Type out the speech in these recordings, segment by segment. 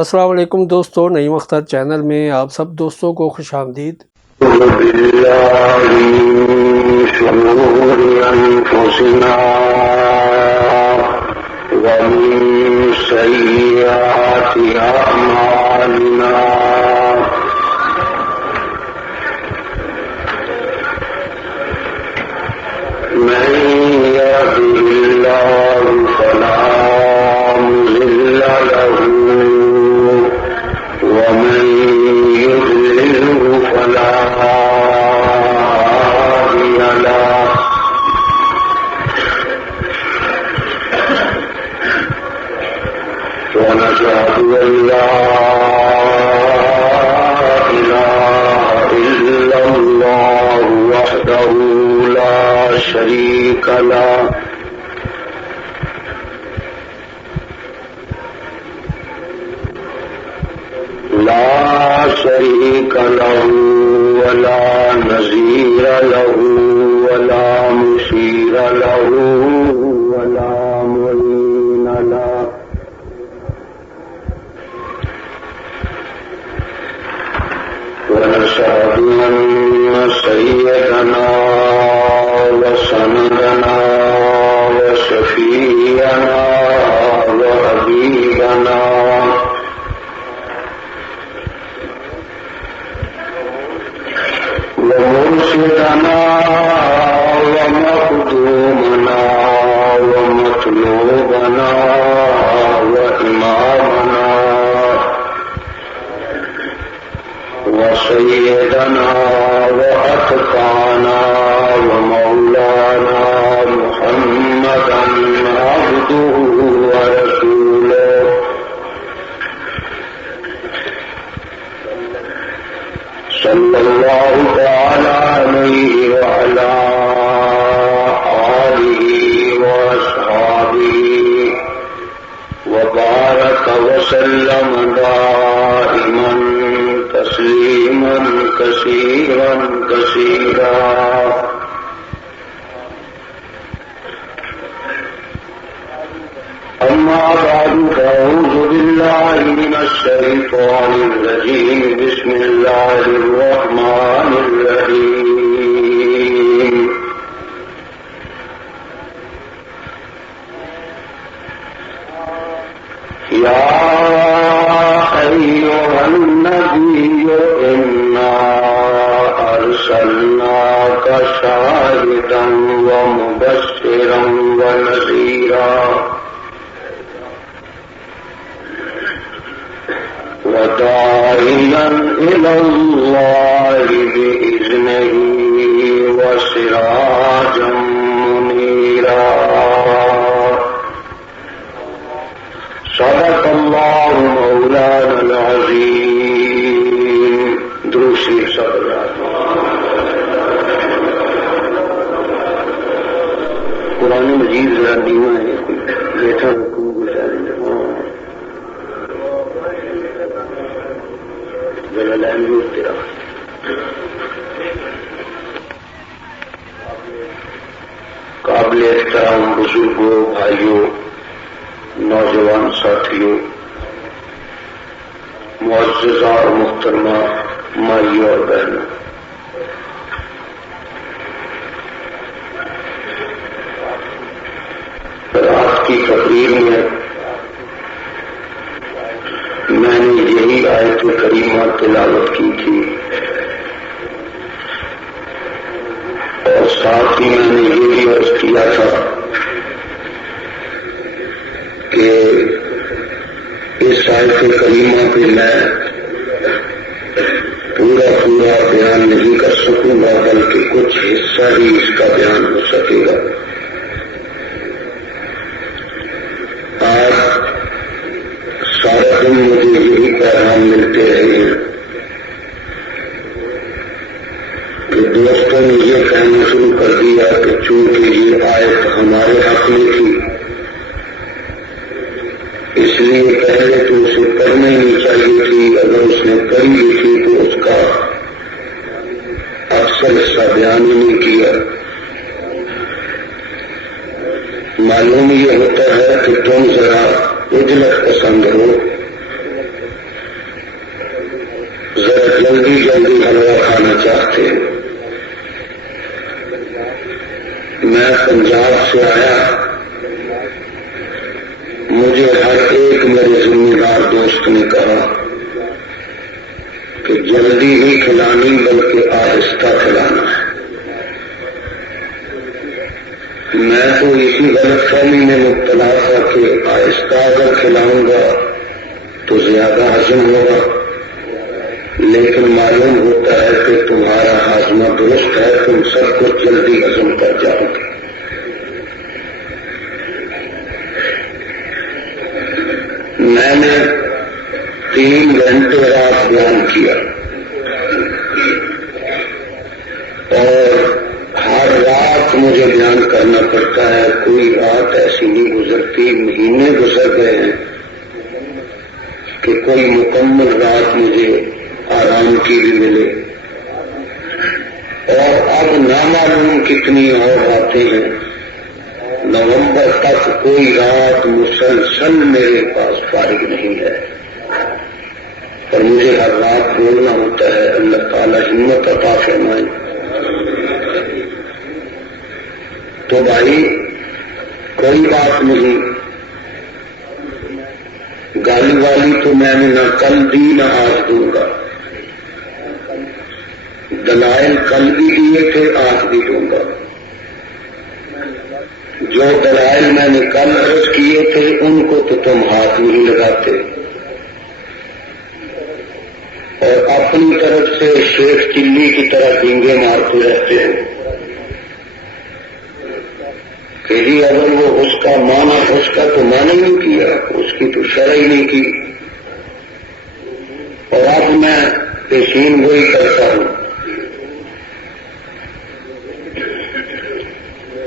السلام علیکم دوستو، نعیم اختر چینل میں آپ سب دوستوں کو خوش آمدید۔ ومن سيئات أعمالنا من يهده الله فلا مضل له ومن يضلله فلا هادي له ونشهد أن لا إله إلا الله وحده لا شريك له ولا نظير له ولا مشير له ولا معين له ونشهد أن سيدنا وسندنا وشفيعنا وحبيبنا ومرشدنا ومقدومنا ومطلوبنا وإمامنا وسيدنا وأتقانا ومولانا محمدا عبده ورسوله صلى الله تعالى عليه وعلى آله وأصحابه وبارك وسلم دائما تسليما كثيرا كثيرا أما بعد فأعوذ بالله من الشيطان الرجيم بسم الله الرحمن الرحيم يا أيها النبي إنا أرسلناك شاهدا ومبشرا ونذيرا وداعيا إلى الله بإذنه وسراجا منيرا صدق الله مولانا العظيم دروشی صدر قرآن مجید ذرا دیوہ ہے بیٹھا رکھوں گزارے قابل احترام بزرگوں، بھائیوں، نوجوان ساتھیوں، معززہ اور محترمہ مائیوں اور بہنوں، رات کی تقریر میں میں نے یہی آیت کریمہ تلاوت کی تھی اور ساتھ ہی میں نے یہ بھی عرض کیا تھا کہ اس آیت کریمہ پہ میں پورا بیان نہیں کر سکوں گا، بلکہ کچھ حصہ ہی اس کا بیان ہو سکے گا۔ آج سارا دن مجھے یہی پیغام ملتے رہے ہیں کہ دوستوں نے یہ کہنا شروع کر دیا کہ چونکہ یہ آیت ہمارے حق میں تھی اس لیے پہلے تو اسے پڑھنا ہی نہیں چاہیے تھی، اگر اس نے پڑھی بھی تھی تو اس کا اکثر حصہ بیان ہی نہیں کیا۔ معلوم یہ ہوتا ہے کہ تم ذرا اجلت پسند ہو جلدی جلدی حلوہ کھانا چاہتے ہیں. میں پنجاب سے آیا، مجھے ہر ایک میرے ذمہ دار دوست نے کہا کہ جلدی نہیں کھلانی بلکہ آہستہ کھلانا ہے. میں تو اسی غلط فہمی میں مبتلا تھا کہ آہستہ اگر کھلاؤں گا تو زیادہ ہضم ہوگا، لیکن معلوم ہوتا ہے کہ تمہارا ہاضمہ درست ہے، تم سب کچھ جلدی ہضم کر جاؤ گے. میں نے 3 گھنٹے رات بیان کیا اور ہر رات مجھے بیان کرنا پڑتا ہے. کوئی رات ایسی نہیں گزرتی، مہینے گزر گئے ہیں کہ کوئی مکمل رات مجھے آرام کی بھی ملے. اور اب نامعلوم کتنی اور باتیں ہیں. نومبر تک کوئی رات مسلسل میرے پاس فارغ نہیں ہے، پر مجھے ہر رات بولنا ہوتا ہے. اللہ تعالی ہمت عطا فرمائے. تو بھائی کوئی بات نہیں، گالی والی تو میں نے نہ کل دی نہ آج دوں گا. دلائل کل بھی دیے تھے، آج بھی دوں گا. جو دلائل میں نے کل عرض کیے تھے ان کو تو تم ہاتھ نہیں لگاتے اور اپنی طرف سے شیخ چلی کی طرح ڈینگے مارتے رہتے ہو کہ جی اگر وہ اس کا مانا، اس کا تو مانا ہی نہیں کیا، اس کی تو شرح ہی نہیں کی، اور اب میں پیشین گوئی کرتا ہوں.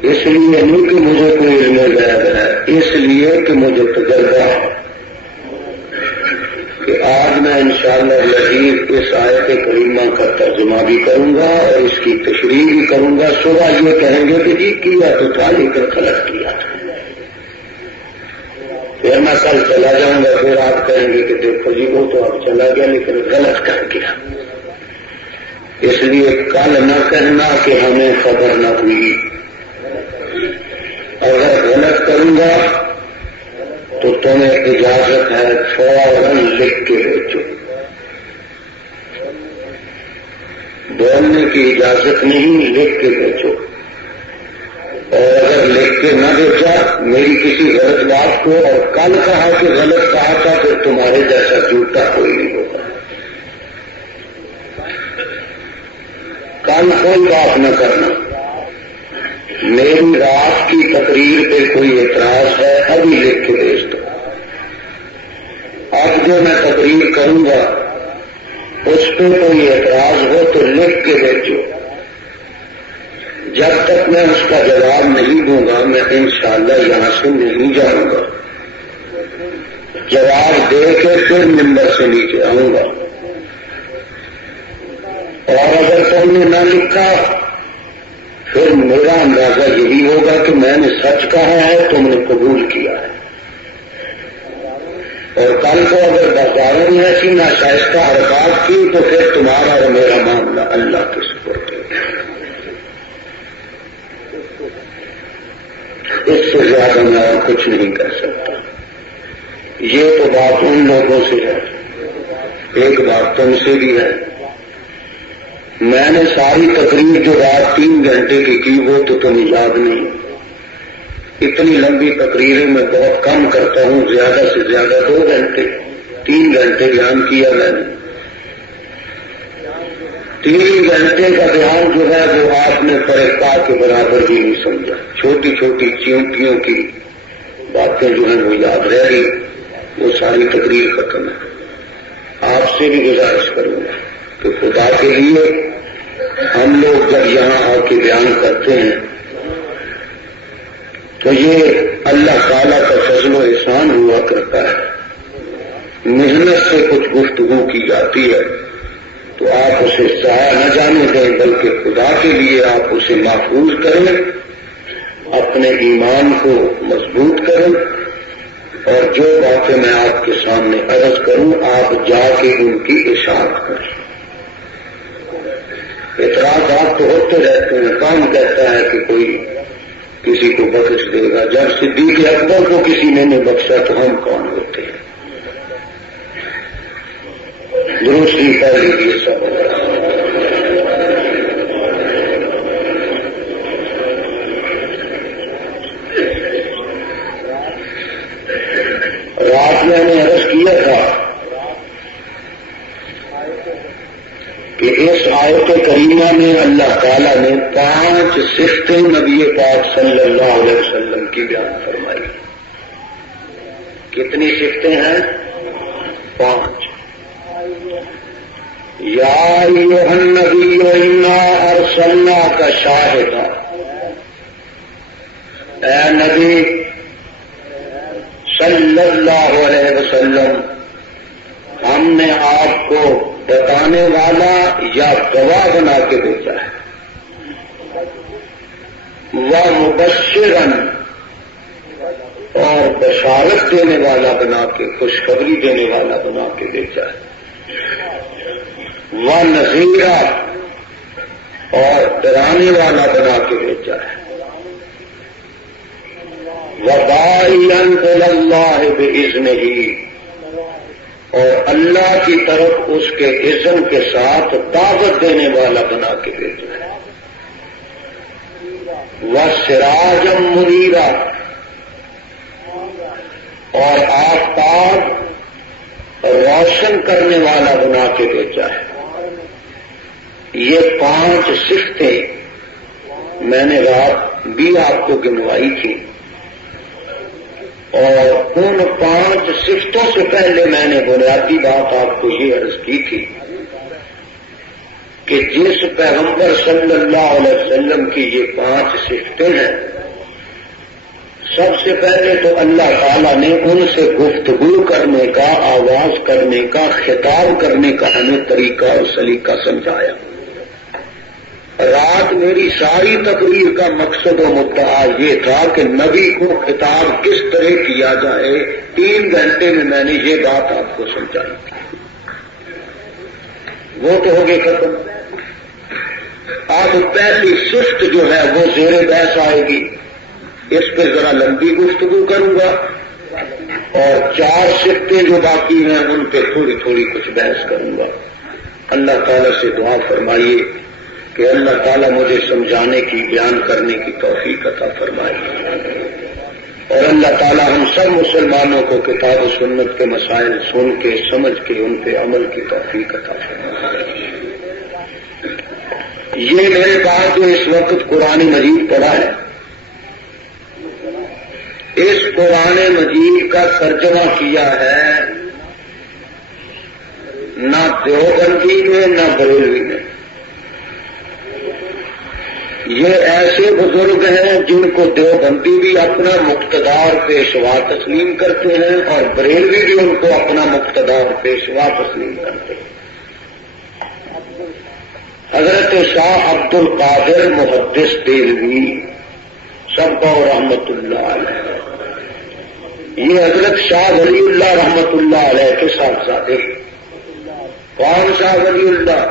اس لیے نہیں کہ مجھے کوئی علم غیب ہے، اس لیے کہ مجھے تجربہ ہے کہ آج میں انشاءاللہ العزیز اس آیت کریمہ کا ترجمہ بھی کروں گا اور اس کی تشریح بھی کروں گا. صبح یہ کہیں گے کہ جی کیا تو تھا لیکن غلط کیا تھا، پھر میں کل چلا جاؤں گا، پھر آپ کہیں گے کہ دیکھو جی وہ تو اب چلا گیا لیکن غلط کر گیا. اس لیے کل نہ کہنا کہ ہمیں خبر نہ ہوئی. اگر غلط کروں گا تو تمہیں اجازت ہے فوراً لکھ کے بھیجو. بولنے کی اجازت نہیں، لکھ کے بھیجو. اور اگر لکھ کے نہ بھیجا میری کسی غلط بات کو اور کل کہا کہ غلط کہا تھا، پھر تمہارے جیسا جھوٹا کوئی نہیں ہوگا. کل کوئی بات نہ کرنا. میری رات کی تقریر پہ کوئی اعتراض ہے ابھی لکھ کے بھیج دو. اب جو میں تقریر کروں گا اس پہ کوئی اعتراض ہو تو لکھ کے بھیجو. جب تک میں اس کا جواب نہیں دوں گا میں انشاءاللہ یہاں سے نہیں جاؤں گا. جواب دے کے پھر ممبر سے نیچے آؤں گا. اور اگر تم نے نہ لکھا پھر میرا اندازہ یہی ہوگا کہ میں نے سچ کہا ہے، تم نے قبول کیا ہے. اور کل کو اگر بازاروں میں ایسی ناشائستہ حرکات کی تو پھر تمہارا اور میرا معاملہ اللہ کے سپرد ہے. اس سے زیادہ میں اور کچھ نہیں کہہ سکتا. یہ تو بات ان لوگوں سے ہے، ایک بات تم سے بھی ہے. میں نے ساری تقریر جو رات 3 گھنٹے کی وہ تو تمہیں یاد نہیں. اتنی لمبی تقریریں میں بہت کم کرتا ہوں، زیادہ سے زیادہ 2 گھنٹے 3 گھنٹے بیان کیا میں نے. 3 گھنٹے کا بیان جو ہے وہ آپ نے فرقہ کے برابر بھی نہیں سمجھا. چھوٹی چھوٹی چیونٹیوں کی باتیں جو ہیں وہ یاد رہ گئی، وہ ساری تقریر ختم ہے. آپ سے بھی گزارش کروں گا کہ خدا کے لیے ہم لوگ جب یہاں آ کے بیان کرتے ہیں تو یہ اللہ تعالیٰ کا فضل و احسان ہوا کرتا ہے. محنت سے کچھ گفتگو کی جاتی ہے تو آپ اسے ضائع نہ جانے دیں، بلکہ خدا کے لیے آپ اسے محفوظ کریں، اپنے ایمان کو مضبوط کریں. اور جو باتیں میں آپ کے سامنے عرض کروں آپ جا کے ان کی اشاعت کریں. اعتراضات تو ہوتے رہتے ہیں. کون کہتا ہے کہ کوئی کسی کو بخش دے گا؟ جب صدیق اکبر کو کسی نے نہیں بخشا تو ہم کون ہوتے ہیں؟ درستی کر لیجیے سب. رات میں نے عرض کیا تھا کہ اس آیت کریمہ میں اللہ تعالیٰ نے 5 صفتیں نبی پاک صلی اللہ علیہ وسلم کی بیان فرمائی. کتنی صفتیں ہیں؟ 5. یا ایھا النبی انا ارسلناک شاہدا، اے نبی صلی اللہ علیہ وسلم، ہم نے آپ کو بتانے والا یا گواہ بنا کے بھیجا ہے. ومبشرا، اور بشارت دینے والا بنا کے، خوشخبری دینے والا بنا کے بھیجا ہے. ونذیرا، اور ڈرانے والا بنا کے بھیجا ہے. وداعیا الی اللہ باذنہ، اور اللہ کی طرف اس کے اذن کے ساتھ دعوت دینے والا بنا کے بھیجا ہے. وسراجا منیرا، اور آفتاب روشن کرنے والا بنا کے بھیجا ہے. یہ 5 صفتیں میں نے رات بھی آپ کو گنوائی تھی، اور ان 5 صفتوں سے پہلے میں نے بنیادی بات آپ کو یہ عرض کی تھی کہ جس پیغمبر صلی اللہ علیہ وسلم کی یہ 5 صفتیں ہیں، سب سے پہلے تو اللہ تعالیٰ نے ان سے گفتگو کرنے کا، آواز کرنے کا، خطاب کرنے کا ہمیں طریقہ اور سلیقہ سمجھایا. رات میری ساری تقریر کا مقصد و مدعا یہ تھا کہ نبی کو خطاب کس طرح کیا جائے. 3 گھنٹے میں میں نے یہ بات آپ کو سمجھائی تھی. وہ تو ہو گئی ختم. اب پہلی صفت جو ہے وہ زیر بحث آئے گی. اس پہ ذرا لمبی گفتگو کروں گا، اور 4 صفتیں جو باقی ہیں ان پہ تھوڑی تھوڑی کچھ بحث کروں گا. اللہ تعالیٰ سے دعا فرمائیے کہ اللہ تعالیٰ مجھے سمجھانے کی، بیان کرنے کی توفیق عطا فرمائے، اور اللہ تعالیٰ ہم سب مسلمانوں کو کتاب و سنت کے مسائل سن کے، سمجھ کے، ان پہ عمل کی توفیق عطا فرمائے. یہ میرے پاس جو اس وقت قرآن مجید پڑھا ہے، اس قرآن مجید کا ترجمہ کیا ہے نہ دیوبندی میں نہ بریلوی میں. یہ ایسے بزرگ ہیں جن کو دیوبندی بھی اپنا مقتدار پیشوا تسلیم کرتے ہیں، اور بریلوی بھی ان کو اپنا مقتدار پیشوا تسلیم کرتے ہیں. حضرت شاہ عبد القادر محدث دہلوی سب کو رحمت اللہ علیہ، یہ حضرت شاہ ولی اللہ رحمت اللہ علیہ کے صاحبزادے. کون شاہ ولی اللہ؟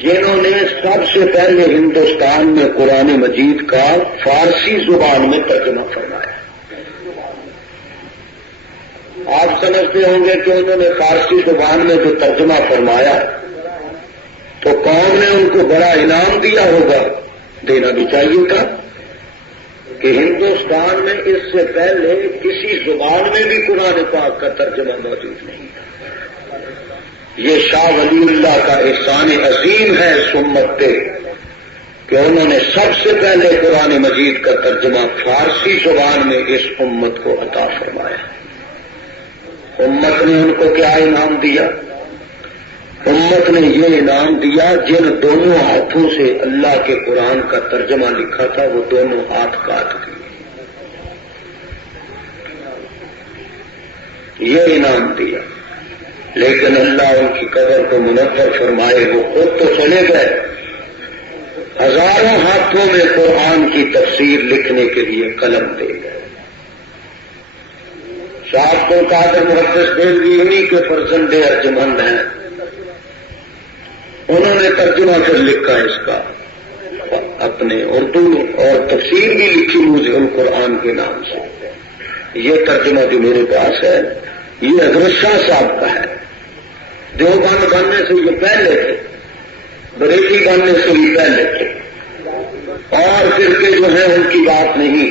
جنہوں نے سب سے پہلے ہندوستان میں قرآن مجید کا فارسی زبان میں ترجمہ فرمایا. آپ سمجھتے ہوں گے کہ انہوں نے فارسی زبان میں جو ترجمہ فرمایا تو قوم نے ان کو بڑا انعام دیا ہوگا، دینا بھی چاہیے تھا، کہ ہندوستان میں اس سے پہلے کسی زبان میں بھی قرآن پاک کا ترجمہ موجود نہیں تھا. یہ شاہ ولی اللہ کا احسان عظیم ہے اس امت پہ کہ انہوں نے سب سے پہلے قرآن مجید کا ترجمہ فارسی زبان میں اس امت کو عطا فرمایا. امت نے ان کو کیا انعام دیا؟ امت نے یہ انعام دیا جن دونوں ہاتھوں سے اللہ کے قرآن کا ترجمہ لکھا تھا وہ دونوں ہاتھ کاٹ دیے. یہ انعام دیا، لیکن اللہ ان کی قدر کو منور فرمائے. وہ خود تو چلے گئے، ہزاروں ہاتھوں میں قرآن کی تفسیر لکھنے کے لیے قلم دے گئے. شاہ عبد القادر محدث دہلوی انہی کے فرزند ارجمند ہیں. انہوں نے ترجمہ کر لکھا اس کا اپنے اردو اور تفسیر بھی لکھی موضوع القرآن کے نام سے. یہ ترجمہ جو میرے پاس ہے یہ حضرت شاہ صاحب کا ہے. دیوبند بننے سے یہ پہلے تھے, بریلی بننے سے بھی پہلے تھے, اور فرقے جو ہیں ان کی بات نہیں,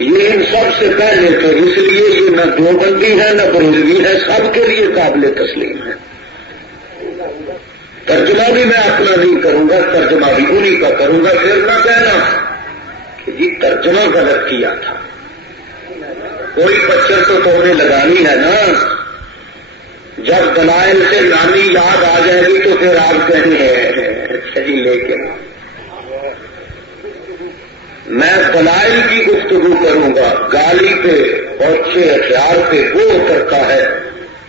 یہ ان سب سے پہلے تھے. اس لیے یہ نہ دیوبندی ہے نہ بریلوی ہے, سب کے لیے قابل تسلیم ہے. ترجمہ بھی میں اپنا نہیں کروں گا, ترجمہ بھی انہی کا کروں گا. پھر نہ کہنا کہ جی ترجمہ غلط کیا تھا. کوئی پچر تو تمہیں لگانی ہے نا. جب دلائل سے نامی یاد آ جائے گی تو پھر آپ کہیں گے صحیح لے کے میں دلائل کی گفتگو کروں گا. گالی پہ اور اچھے ہتھیار پہ وہ اترتا ہے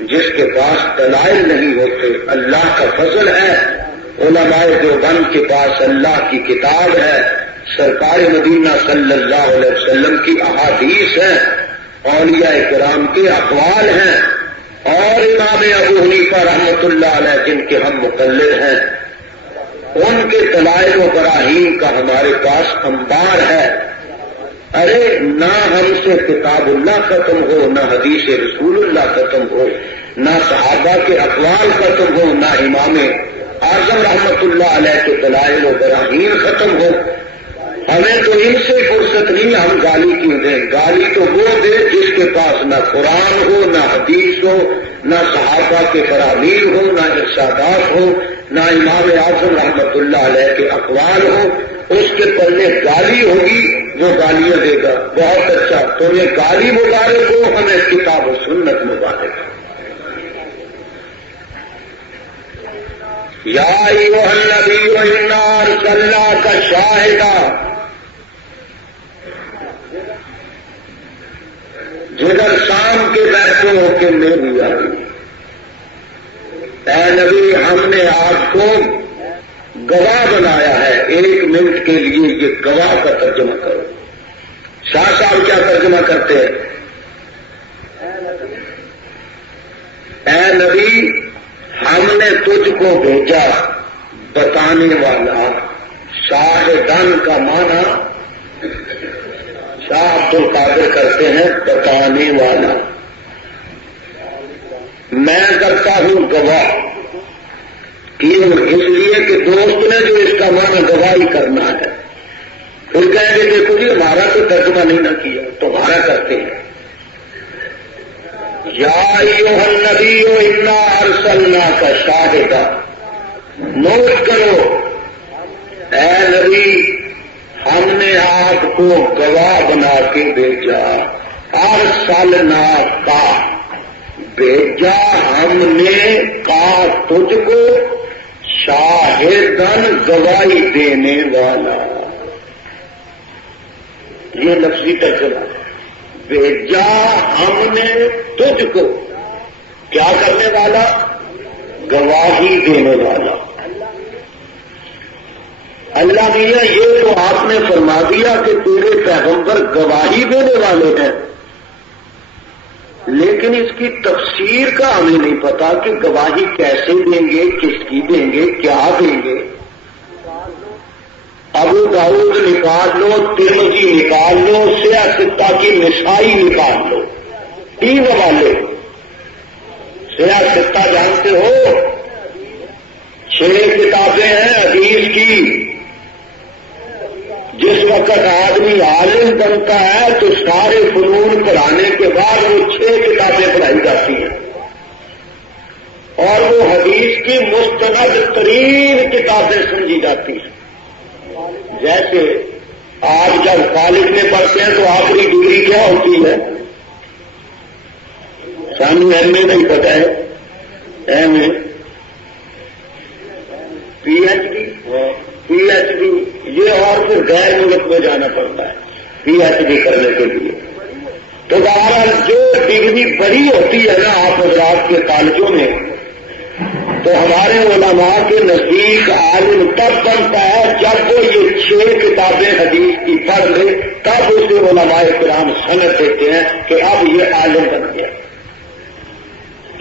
جس کے پاس دلائل نہیں ہوتے. اللہ کا فضل ہے, علماء دیوبند کے پاس اللہ کی کتاب ہے, سرکار مدینہ صلی اللہ علیہ وسلم کی احادیث ہیں, اولیاء کرام کے اقوال ہیں, اور امام ابو حنیفہ رحمۃ اللہ علیہ جن کے ہم مقلد ہیں, ان کے دلائل و براہین کا ہمارے پاس انبار ہے. ارے نہ ہم سے کتاب اللہ ختم ہو, نہ حدیث رسول اللہ ختم ہو, نہ صحابہ کے اقوال ختم ہو, نہ امام اعظم رحمۃ اللہ علیہ کے دلائل و براہین ختم ہو. ہمیں تو ان سے فرصت نہیں, ہم گالی کیوں دیں؟ گالی تو وہ دے جس کے پاس نہ قرآن ہو, نہ حدیث ہو, نہ صحابہ کے براہین ہو, نہ ارشادات ہو, نہ امام اعظم رحمۃ اللہ علیہ کے اقوال ہو. اس کے پلے گالی ہوگی, وہ گالیاں دے گا. بہت اچھا, تمہیں گالی مبارک ہو, ہمیں کتاب و سنت مبارک. یا ایھا النبی انا ارسلناک شاہدا, جدھر شام کے بیٹھے ہو کے میری آئی. اے نبی, ہم نے آپ کو گواہ بنایا ہے. 1 منٹ کے لیے یہ گواہ کا ترجمہ کرو. شاہ صاحب کیا ترجمہ کرتے ہیں؟ اے نبی, ہم نے تجھ کو بھیجا بتانے والا. شاہدان کا معنی شاہ عبد القادر کرتے ہیں بتانے والا. میں کرتا ہوں گواہ, کیوں؟ اس لیے کہ دوست نے جو اس کا معنی گواہی کرنا ہے. پھر کہیں گے دیکھو جی ہمارا تو ترجمہ نہیں نہ کیا, تمہارا کرتے ہیں. یا ایھا النبی انا ارسلناک شاہدا, نوٹ کرو, اے نبی ہم نے آپ کو گواہ بنا کے بھیجا. ارسلناک, بھیجا ہم نے, کا تجھ کو, شاہدن گواہی دینے والا. یہ لفظی ترجمہ ہے. بھیجا ہم نے تجھ کو, کیا کرنے والا؟ گواہی دینے والا. اللہ میاں یہ تو آپ نے فرما دیا کہ تیرے پیغمبر گواہی دینے والے ہیں, لیکن اس کی تفسیر کا ہمیں نہیں پتا کہ گواہی کیسے دیں گے, کس کی دیں گے, کیا دیں گے. ابو داؤد نکال لو, ترمذی نکال لو, سیاستہ کی نسائی نکال لو, 3 حوالے. سیاستہ جانتے ہو 6 کتابیں ہیں حدیث کی. جس وقت آدمی عالم بنتا ہے تو سارے فنون پڑھانے کے بعد وہ 6 کتابیں پڑھائی جاتی ہیں, اور وہ حدیث کی مستند ترین کتابیں سمجھی جاتی ہیں. جیسے آپ جب کالج میں پڑھتے ہیں تو آخری ڈگری کیا ہوتی ہے؟ سانو ایم اے نہیں پتا ہے, ایم اے, پی ایچ ڈی, یہ اور پھر غیر ملک میں جانا پڑتا ہے پی ایچ ڈی کرنے کے لیے. تو بہرحال جو ڈگری بڑی ہوتی ہے نا آپ حضرات کے کالجوں میں, تو ہمارے علماء کے نزدیک عالم تب بنتا ہے جب وہ یہ 6 کتابیں حدیث کی پڑھ لے, تب اسے علماء کرام سند دیتے ہیں کہ اب یہ عالم بن گیا.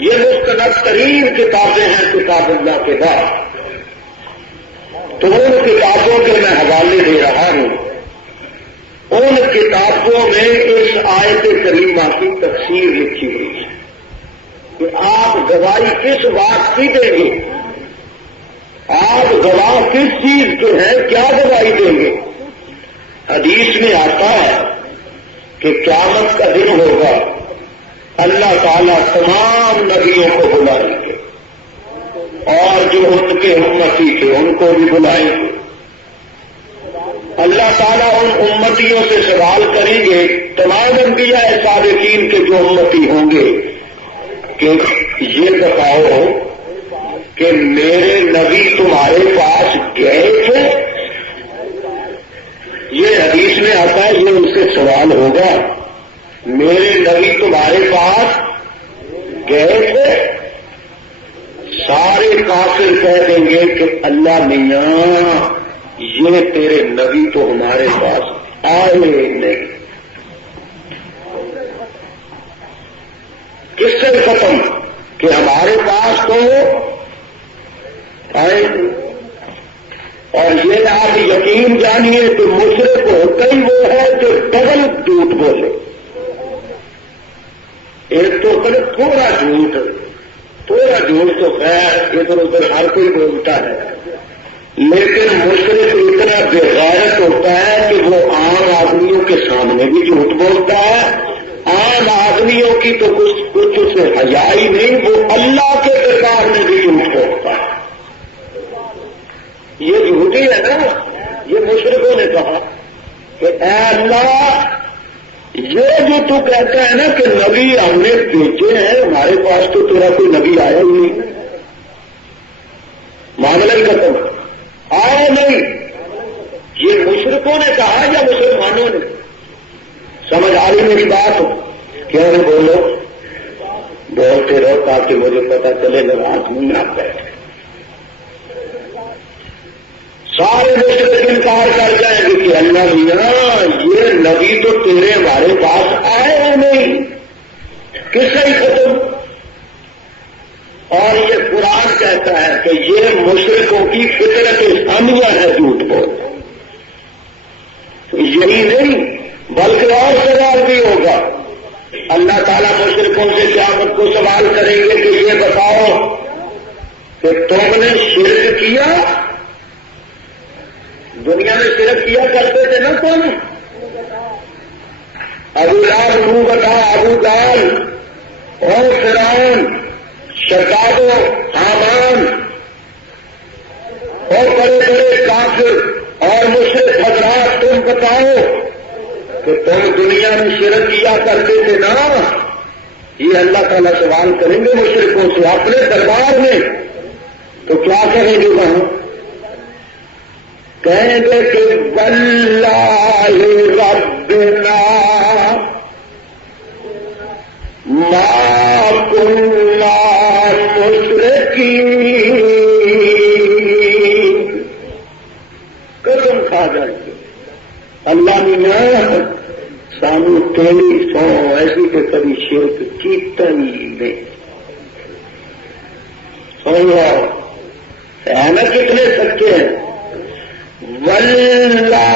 یہ مستند ترین کتابیں ہیں کتاب اللہ کے بعد. تو ان کتابوں کے میں حوالے دے رہا ہوں. ان کتابوں میں اس آیت کریمہ کی تفسیر لکھی ہوئی ہے کہ آپ گواہی کس بات کی دیں گے, آپ گواہ کس چیز کے ہیں, کیا گواہی دیں گے. حدیث میں آتا ہے کہ قیامت کا دن ہوگا, اللہ تعالیٰ تمام نبیوں کو بلائیں گے اور جو ان کے امتی تھے ان کو بھی بلائیں گے. اللہ تعالیٰ ان امتیوں سے سوال کریں گے, تمام انبیاء صادقین کے جو امتی ہوں گے, کہ یہ بتاؤ کہ میرے نبی تمہارے پاس گئے تھے. یہ حدیث میں آتا ہے, یہ ان سے سوال ہوگا, میرے نبی تمہارے پاس گئے تھے. سارے کافر کہہ دیں گے کہ اللہ میاں یہ تیرے نبی تو ہمارے پاس آئے نہیں. کس سے ختم کہ ہمارے پاس تو آئے نہیں. اور یہ آپ یقین جانیے کہ مشرک ہوتا ہی وہ ہے جو ڈبل جھوٹ بولے. ایک تو تھوڑا جھوٹ تو خیر ادھر ادھر ہر کوئی بولتا ہے, لیکن مشرک اتنا بے غیرت ہوتا ہے کہ وہ عام آدمیوں کے سامنے بھی جھوٹ بولتا ہے. عام آدمیوں کی تو کچھ اسے حیا ہی نہیں, وہ اللہ کے دربار میں بھی جھوٹ بولتا ہے. یہ جھوٹی ہے نا. یہ مشرکوں نے کہا کہ اے اللہ, یہ جو تو کہتا ہے نا کہ نبی ہم نے بھیجے ہیں, ہمارے پاس تو تیرا کوئی نبی آیا ہی نہیں, معاملہ ہی ختم, آیا نہیں. یہ مشرکوں نے کہا یا مسلمانوں نے؟ سمجھ آ رہی میری بات؟ کیوں نہیں بولو, بولتے رہو تاکہ مجھے پتا چلے ناراض نہیں آپ بیٹھے. سارے مشرک انکار کر جائیں گے کہ اللہ میاں یہ نبی تو تیرے ہمارے پاس آئے نہیں. کس سے ہی ختم. اور یہ قرآن کہتا ہے کہ یہ مشرکوں کی فطرت ثانیہ ہے جھوٹ بول. یہی نہیں بلکہ اور سوال بھی ہوگا. اللہ تعالیٰ مشرکوں سے قیامت کو سوال کریں گے کہ یہ بتاؤ کہ تم نے شرک کیا. دنیا میں شرک کیا کرتے تھے نا تم. ابو لہب منہ بتا, ابو جہل اور فرعون, شداد و حامان اور بڑے بڑے کافر اور مشرک حضرات, تم بتاؤ کہ تم دنیا میں شرک کیا کرتے تھے نا. یہ اللہ تعالیٰ سوال کریں گے مشرکوں سے اپنے دربار میں. تو کیا کہیں گے وہاں؟ کہیں گے کہ واللہ ربنا ما کنا مشرکین. قسم کھا جائیں گے اللہ نے سامنے تیری سو ایسی کہ کبھی شرک کیتا ہی نہیں. ہے نا کتنے سچے ہیں. واللہ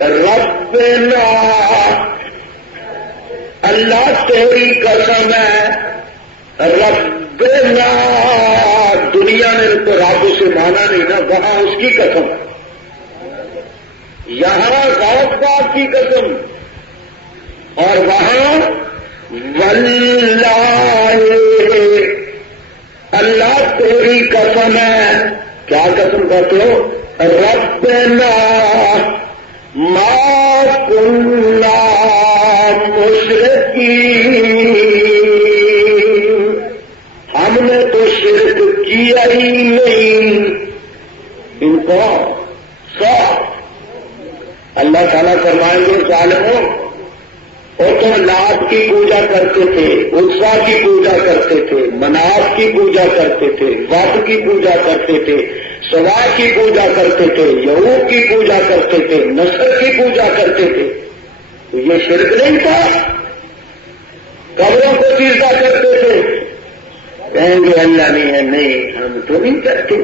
ربنا, اللہ تیری قسم ہے, ربنا دنیا میں تو رب سے مانا نہیں نا, وہاں اس کی قسم, یہاں غوث پاک کی قسم, اور وہاں واللہ اللہ تیری قسم ہے. کیا قسم کرتے ہو؟ ربنا ما کنا مشرکین, ہم نے تو شرک کیا ہی نہیں. ان کو اللہ تعالیٰ فرمائیں گے ظالموں, اور تم لات کی پوجا کرتے تھے, عزا کی پوجا کرتے تھے, منات کی پوجا کرتے تھے, وقت کی پوجا کرتے تھے, سوا کی پوجا کرتے تھے, یعوق کی پوجا کرتے تھے, نصر کی پوجا کرتے تھے. تو یہ شرک نہیں تھا؟ قبروں کو سجدہ کرتے تھے. کہیں گے اللہ نہیں ہے, نہیں ہم تو نہیں کرتے.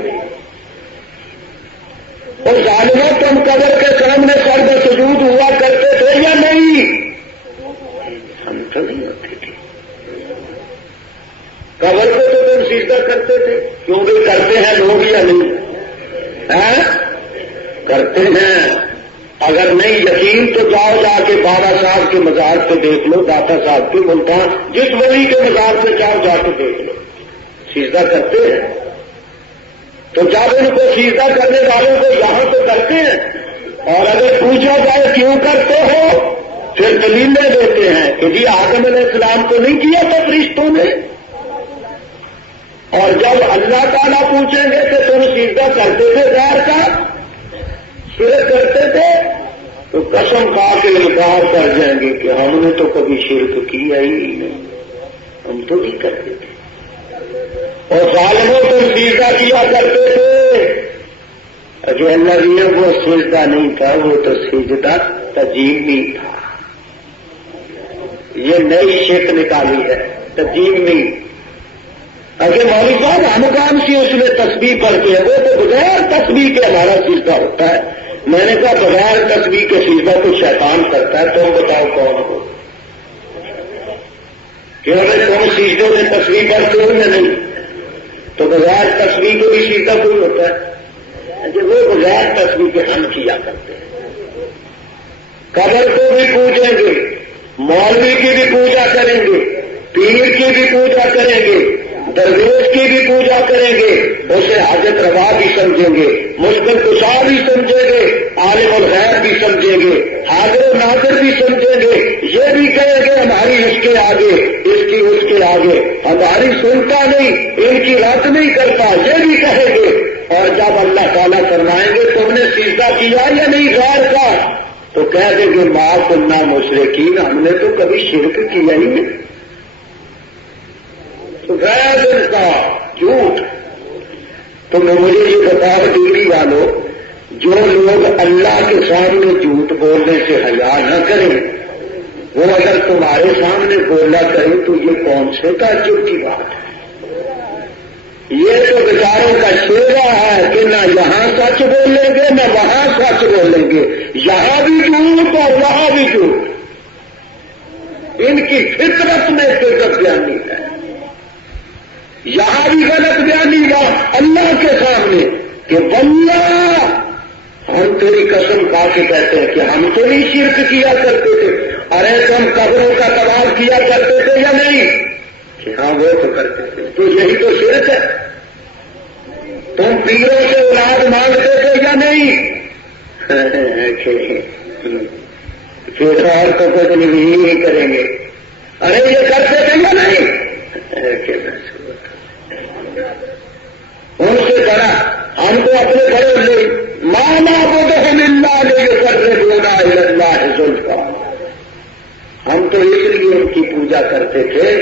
اور ظالموں تم قبر کے سامنے سر بے سجود ہوا کرتے تھے یا نہیں؟ ہم تو نہیں ہوتے تھے. قبر کو تو تم سجدہ کرتے تھے، کیوں بھی کرتے ہیں لوگ یا نہیں؟ کرتے ہیں. اگر نہیں یقین تو جاؤ جا کے بابا صاحب کے مزار پہ دیکھ لو، داتا صاحب کے ملتان جس ولی کے مزار پہ جاؤ جا کے دیکھ لو، سجدہ کرتے ہیں. تو جب ان کو سجدہ کرنے والوں کو یہاں تو کرتے ہیں، اور اگر پوچھا جائے کیوں کرتے ہو، پھر دلیلیں دیتے ہیں کہ جی آدم علیہ السلام کو نہیں کیا تھا فرشتوں نے. اور جب اللہ تعالیٰ پوچھیں گے کہ تم سجدہ کرتے تھے غیر کا، شرک کرتے تھے، تو قسم کھا کے انکار کر جائیں گے کہ ہم نے تو کبھی شرک کیا ہی نہیں، ہم تو نہیں کرتے تھے. اور ظالموں تم سجدہ کیا کرتے تھے، جو اللہ دیا وہ سجدہ نہیں تھا، وہ تو سجدہ تجیمی تھا. یہ نئی شرک نکالی ہے، تجیمی. اگر مولوی صاحب ہم کام سے اس میں تسبیح پڑھتے ہیں، وہ تو بغیر تسبیح کے ہمارا سجدہ ہوتا ہے. میں نے کہا بغیر تسبیح کے سجدہ تو شیطان کرتا ہے، تم بتاؤ کون ہو؟ کیوں میں تم سجدوں میں تسبیح پڑھتے ہو یا نہیں؟ تو بغیر تسبیح کے بھی سجدہ کوئی ہوتا ہے؟ وہ بغیر تسبیح کے ہم کیا کرتے ہیں. قبر کو بھی پوجیں گے، مولوی کی بھی پوجا کریں گے، پیر کی بھی پوجا کریں گے، درویش کی بھی پوجا کریں گے، اسے حاجت روا بھی سمجھیں گے، مشکل کشا بھی سمجھیں گے، عالم الغیب بھی سمجھیں گے، حاضر و ناظر بھی سمجھیں گے. یہ بھی کہیں گے ہماری اس کے آگے، اس کی اس کے آگے، ہماری سنتا نہیں، ان کی رد نہیں کرتا، یہ بھی کہیں گے. اور جب اللہ تعالیٰ فرمائیں گے تم نے سجدہ کیا یا نہیں غیر کا، تو کہہ دیں گے ما کنا مشرکین، ہم نے تو کبھی شرک کیا ہی نہیں. تو غیر دل کا جھوٹ. تو مجھے یہ بتاؤ ڈگری والوں، جو لوگ اللہ کے سامنے جھوٹ بولنے سے حیا نہ کریں، وہ اگر تمہارے سامنے بولا کریں تو یہ کون سے تعجب کی بات ہے؟ یہ تو بیچاروں کا شیوا ہے کہ نہ یہاں سچ بولیں گے نہ وہاں سچ بولیں گے، یہاں بھی جھوٹ اور وہاں بھی جھوٹ. ان کی فطرت میں غلط بیانی ہے، یہاں بھی غلط بیانی ہے اللہ کے سامنے کہ واللہ ہم تیری قسم کھا کے کہتے ہیں کہ ہم تو نہیں شرک کیا کرتے تھے. ارے تم قبروں کا طواف کیا کرتے تھے یا نہیں؟ کہ ہاں وہ تو کرتے تھے. تو یہی تو شرک ہے. تم پیروں سے اولاد مانگتے تھے یا نہیں؟ پھر اور تو کچھ نہیں کریں گے. ارے یہ کرتے تھے یا نہیں؟ ان سے بڑا ہم کو اپنے بڑے لے مانا بدہم اللہ نے یہ کر رہے بولا اللہ زلفا. ہم تو اس لیے ان کی پوجا کرتے تھے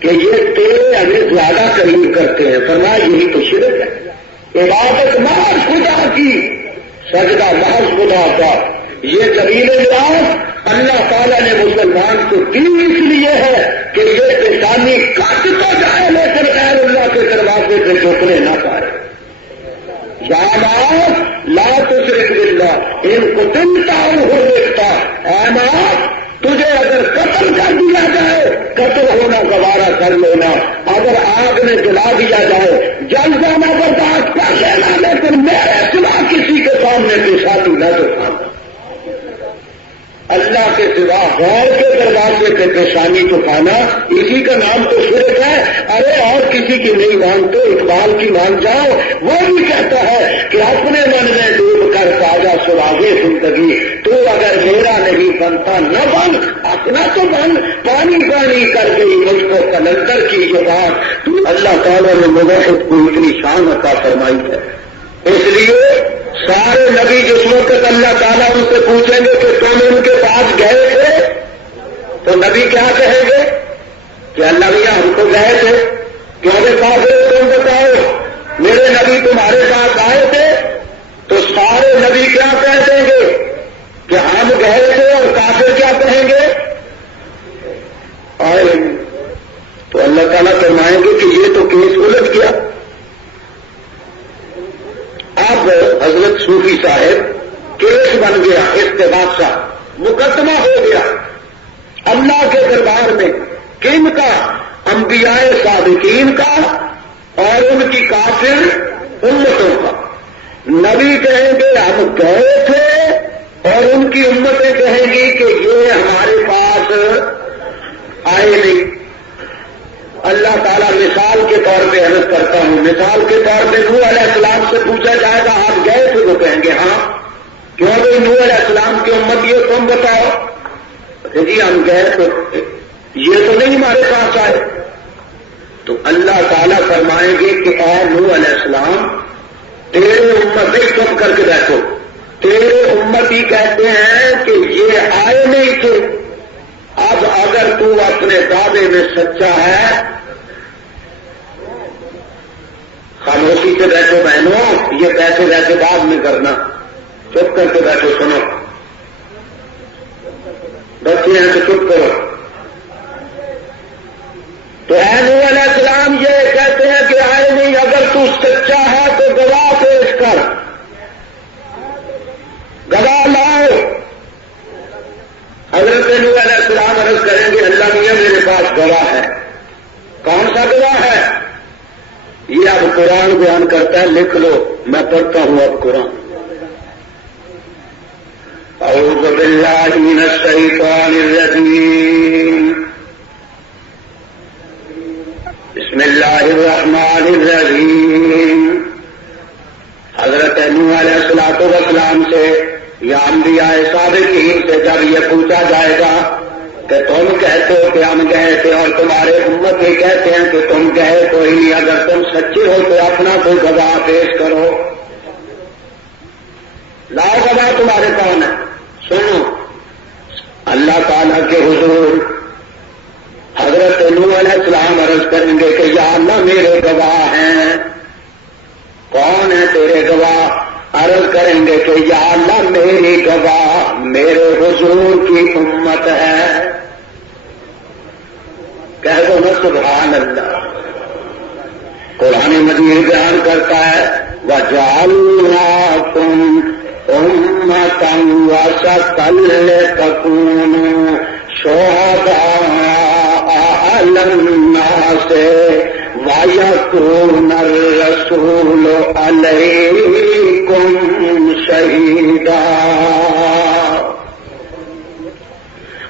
کہ یہ تیرے ہمیں زیادہ قریب کرتے ہیں. فرمایا یہی تو شرک ہے. عبادت محض خدا کی، سجدہ محض خدا کا. یہ زمین نواز اللہ تعالیٰ نے مسلمان کو دی اس لیے ہے کہ یہ پیشانی کٹ تو جائے لیکن غیر اللہ کے دروازے سے جھکنے نہ پائے. یا ماں لا تشرک باللہ ان قتلتا ہو دیکھتا. اے ماں تجھے اگر قتل کر دیا جائے قتل ہونا گوارا کر لینا، اگر آگ میں جلا دیا جائے جل جانا برداشت کر لینا، لیکن میرے سوا کسی کے سامنے پیشانی نہ دکھانا. اللہ کے سوا غیر کے دروازے پہ پیشانی تو کھانا، اسی کا نام تو شرک ہے. ارے اور کسی کی نہیں مانتے، اقبال کی مان جاؤ. وہ بھی کہتا ہے کہ اپنے من میں ڈوب کر تازہ سراغے زندگی، تو اگر میرا نہیں بنتا نہ بن، اپنا تو بن. پانی پانی کر گئی مجھ کو کلندر کی یہ بات. تو اللہ تعالیٰ نے مباحث کو اتنی شان عطا فرمائی ہے. اس لیے سارے نبی جس وقت اللہ تعالیٰ ان سے پوچھیں گے کہ تم ان کے پاس گئے تھے، تو نبی کیا کہیں گے کہ اللہ میاں ہم کو گئے تھے. کیوں کے پاس تم بتاؤ میرے نبی تمہارے پاس آئے تھے؟ تو سارے نبی کیا کہہ دیں گے کہ ہم گئے تھے. اور کافر کیا کہیں گے؟ آئے. تو اللہ تعالیٰ فرمائیں گے کہ یہ تو کیس الٹ گیا. اب حضرت صوفی صاحب کیس بن گیا، استغاثہ مقدمہ ہو گیا اللہ کے دربار میں، کن کا؟ انبیاء صادقین کا اور ان کی کافر امتوں کا۔ نبی کہیں گے ہم گئے تھے اور ان کی امتیں کہیں گی کہ یہ ہمارے پاس آئے نہیں۔ اللہ تعالیٰ مثال کے طور پہ عرض کرتا ہوں، مثال کے طور پہ نوح علیہ السلام سے پوچھا جائے گا آپ گئے تھے؟ وہ کہیں گے ہاں۔ کیوں بھائی نوح علیہ السلام کی امت یہ تم بتاؤ؟ جی ہم گئے تو یہ تو نہیں ہمارے پاس آئے۔ تو اللہ تعالیٰ فرمائیں گے کہ اے نوح علیہ السلام تیرے امت ہی چپ کر کے بیٹھو، تیرے امت ہی کہتے ہیں کہ یہ آئے نہیں تھے۔ اب اگر تو اپنے دعوے میں سچا ہے، خاموشی سے بیٹھو بہنوں، یہ پیسے ویسے بعد میں کرنا، چپ کر کے بیٹھو، سنو، بچے ہیں تو چپ کرو۔ تو اے نوح علیہ السلام یہ کہتے ہیں کہ آئے نہیں، اگر تو سچا ہے تو گواہ پیش کر، گواہ لاؤ۔ حضرت نوح علیہ السلام عرض کریں گے اللہ میاں میرے پاس گواہ ہے۔ کون سا گواہ ہے؟ یہ اب قرآن بیان کرتا ہے، لکھ لو، میں پڑھتا ہوں اب قرآن۔ اعوذ باللہ من الشیطان الرجیم، بسم اللہ الرحمن الرحیم۔ حضرت نوح علیہ السلام سے یا انبیاء صادقین سے جب یہ پوچھا جائے گا کہ تم کہتے ہو کہ ہم گئے تھے اور تمہارے امت بھی کہتے ہیں کہ تم گئے کوئی نہیں، اگر تم سچے ہو تو اپنا کوئی گواہ پیش کرو، لاؤ گواہ، تمہارے کون ہے؟ سنو، اللہ تعالیٰ کے حضور حضرت نوح علیہ السلام عرض کریں گے کہ یا اللہ میرے گواہ ہیں۔ کون ہے تیرے گواہ؟ عرض کریں گے کہ یا اللہ میری گواہ میرے حضور کی امت ہے۔ کہہ دو نا سبحان اللہ۔ قرآن مجید بیان کرتا ہے وَجَعَلْنَاكُمْ أُمَّةً وَسَطًا لِتَكُونُوا شُهَدَاءَ عَلَى النَّاسِ وَيَكُونَ الرَّسُولُ عَلَيْكُمْ شَهِيدًا۔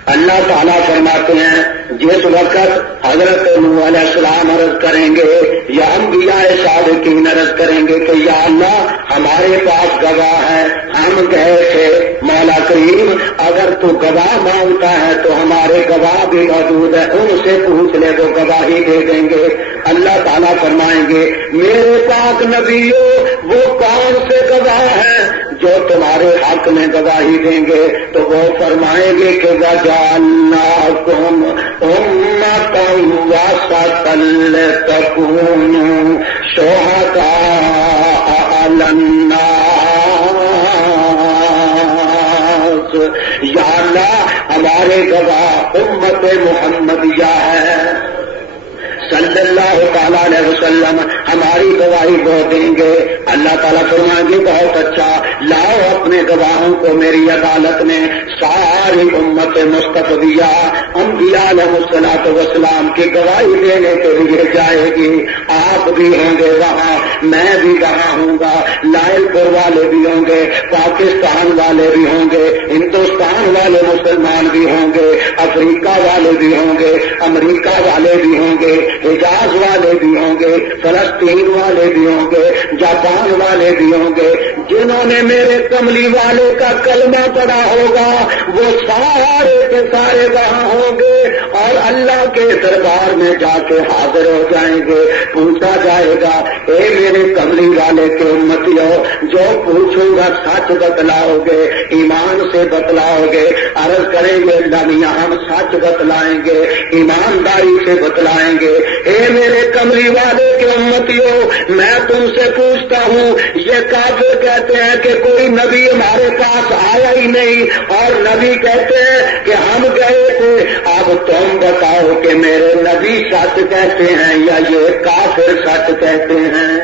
اللہ تعالیٰ فرماتے ہیں جس وقت حضرت نوح علیہ السلام عرض کریں گے یا انبیاء صادقین عرض کریں گے کہ یا اللہ ہمارے پاس گواہ ہے، ہم گئے تھے، مولا کریم اگر تو گواہ مانگتا ہے تو ہمارے گواہ بھی موجود ہے، ان سے پوچھ لے وہ گواہی دے دیں گے۔ اللہ تعالیٰ فرمائیں گے میرے پاک نبیوں وہ کون سے گواہ ہیں جو تمہارے حق میں گواہی دیں گے؟ تو وہ فرمائیں گے کہ وَجَعَلْنَاكُمْ أُمَّةً وَسَطًا لِتَكُونُوا شُهَدَاءَ عَلَى النَّاسِ۔ یا اللہ ہمارے گواہ امت محمدیہ ہے صلی اللہ تعالیٰ علیہ وسلم، ہماری گواہی وہ دیں گے۔ اللہ تعالیٰ فرمائیں گے بہت اچھا، لاؤ اپنے گواہوں کو میری عدالت میں۔ ساری امت مصطفیہ انبیاء علیہ السلام کی گواہی دینے کے لیے جائے گی۔ آپ بھی ہوں گے وہاں، میں بھی وہاں ہوں گا، لائل پور والے بھی ہوں گے، پاکستان والے بھی ہوں گے، ہندوستان والے مسلمان بھی ہوں گے، افریقہ والے بھی ہوں گے، امریکہ والے بھی ہوں گے، حجاز والے بھی ہوں گے، فلسطین والے بھی ہوں گے، جاپان والے بھی ہوں گے۔ جنہوں نے میرے کملی والے کا کلمہ پڑھا ہوگا وہ سارے کے سارے وہاں ہوں گے اور اللہ کے دربار میں جا کے حاضر ہو جائیں گے۔ پوچھا جائے گا اے میرے کملی والے کے امتیوں، جو پوچھوں گا سچ بتلاؤ گے، ایمان سے بتلاؤ گے؟ عرض کریں گے اللہ میاں ہم سچ بتلائیں گے، ایمانداری سے بتلائیں گے۔ اے میرے کملی والے کے امتیوں، میں تم سے پوچھتا ہوں، یہ کافر کہتے ہیں کہ کوئی نبی ہمارے پاس آیا ہی نہیں اور نبی کہتے ہیں کہ ہم گئے تھے، اب تم بتاؤ کہ میرے نبی سچ کہتے ہیں یا یہ کافر سچ کہتے ہیں؟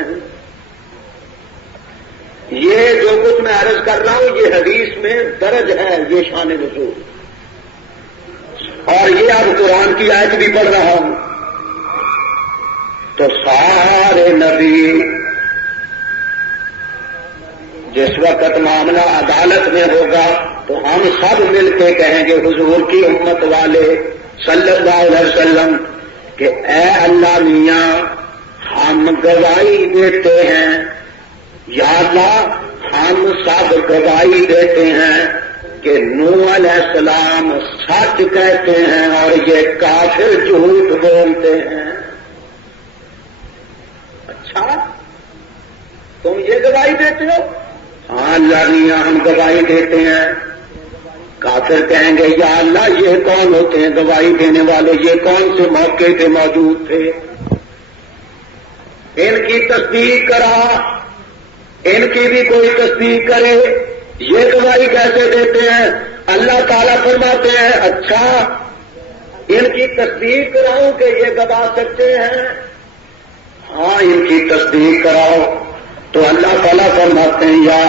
یہ جو کچھ میں عرض کر رہا ہوں یہ حدیث میں درج ہے، یہ شان نزول، اور یہ اب قرآن کی آیت بھی پڑھ رہا ہوں۔ تو سارے نبی جس وقت معاملہ عدالت میں ہوگا تو ہم سب مل کے کہیں گے حضور کی امت والے صلی اللہ علیہ وسلم کہ اے اللہ میاں ہم گواہی دیتے ہیں، یا اللہ ہم سب گواہی دیتے ہیں کہ نوح علیہ السلام سچ کہتے ہیں اور یہ کافر جھوٹ بولتے ہیں۔ اچھا تم یہ گواہی دیتے ہو؟ ہاں اللہ میاں ہم گواہی دیتے ہیں۔ کافر کہیں گے یا اللہ یہ کون ہوتے ہیں گواہی دینے والے، یہ کون سے موقع پہ موجود تھے، ان کی تصدیق کرا، ان کی بھی کوئی تصدیق کرے، یہ گواہی کیسے دیتے ہیں؟ اللہ تعالیٰ فرماتے ہیں اچھا ان کی تصدیق کراؤں کہ یہ گواہ سکتے ہیں؟ ہاں ان کی تصدیق کراؤ۔ تو اللہ تعالیٰ فرماتے ہیں یا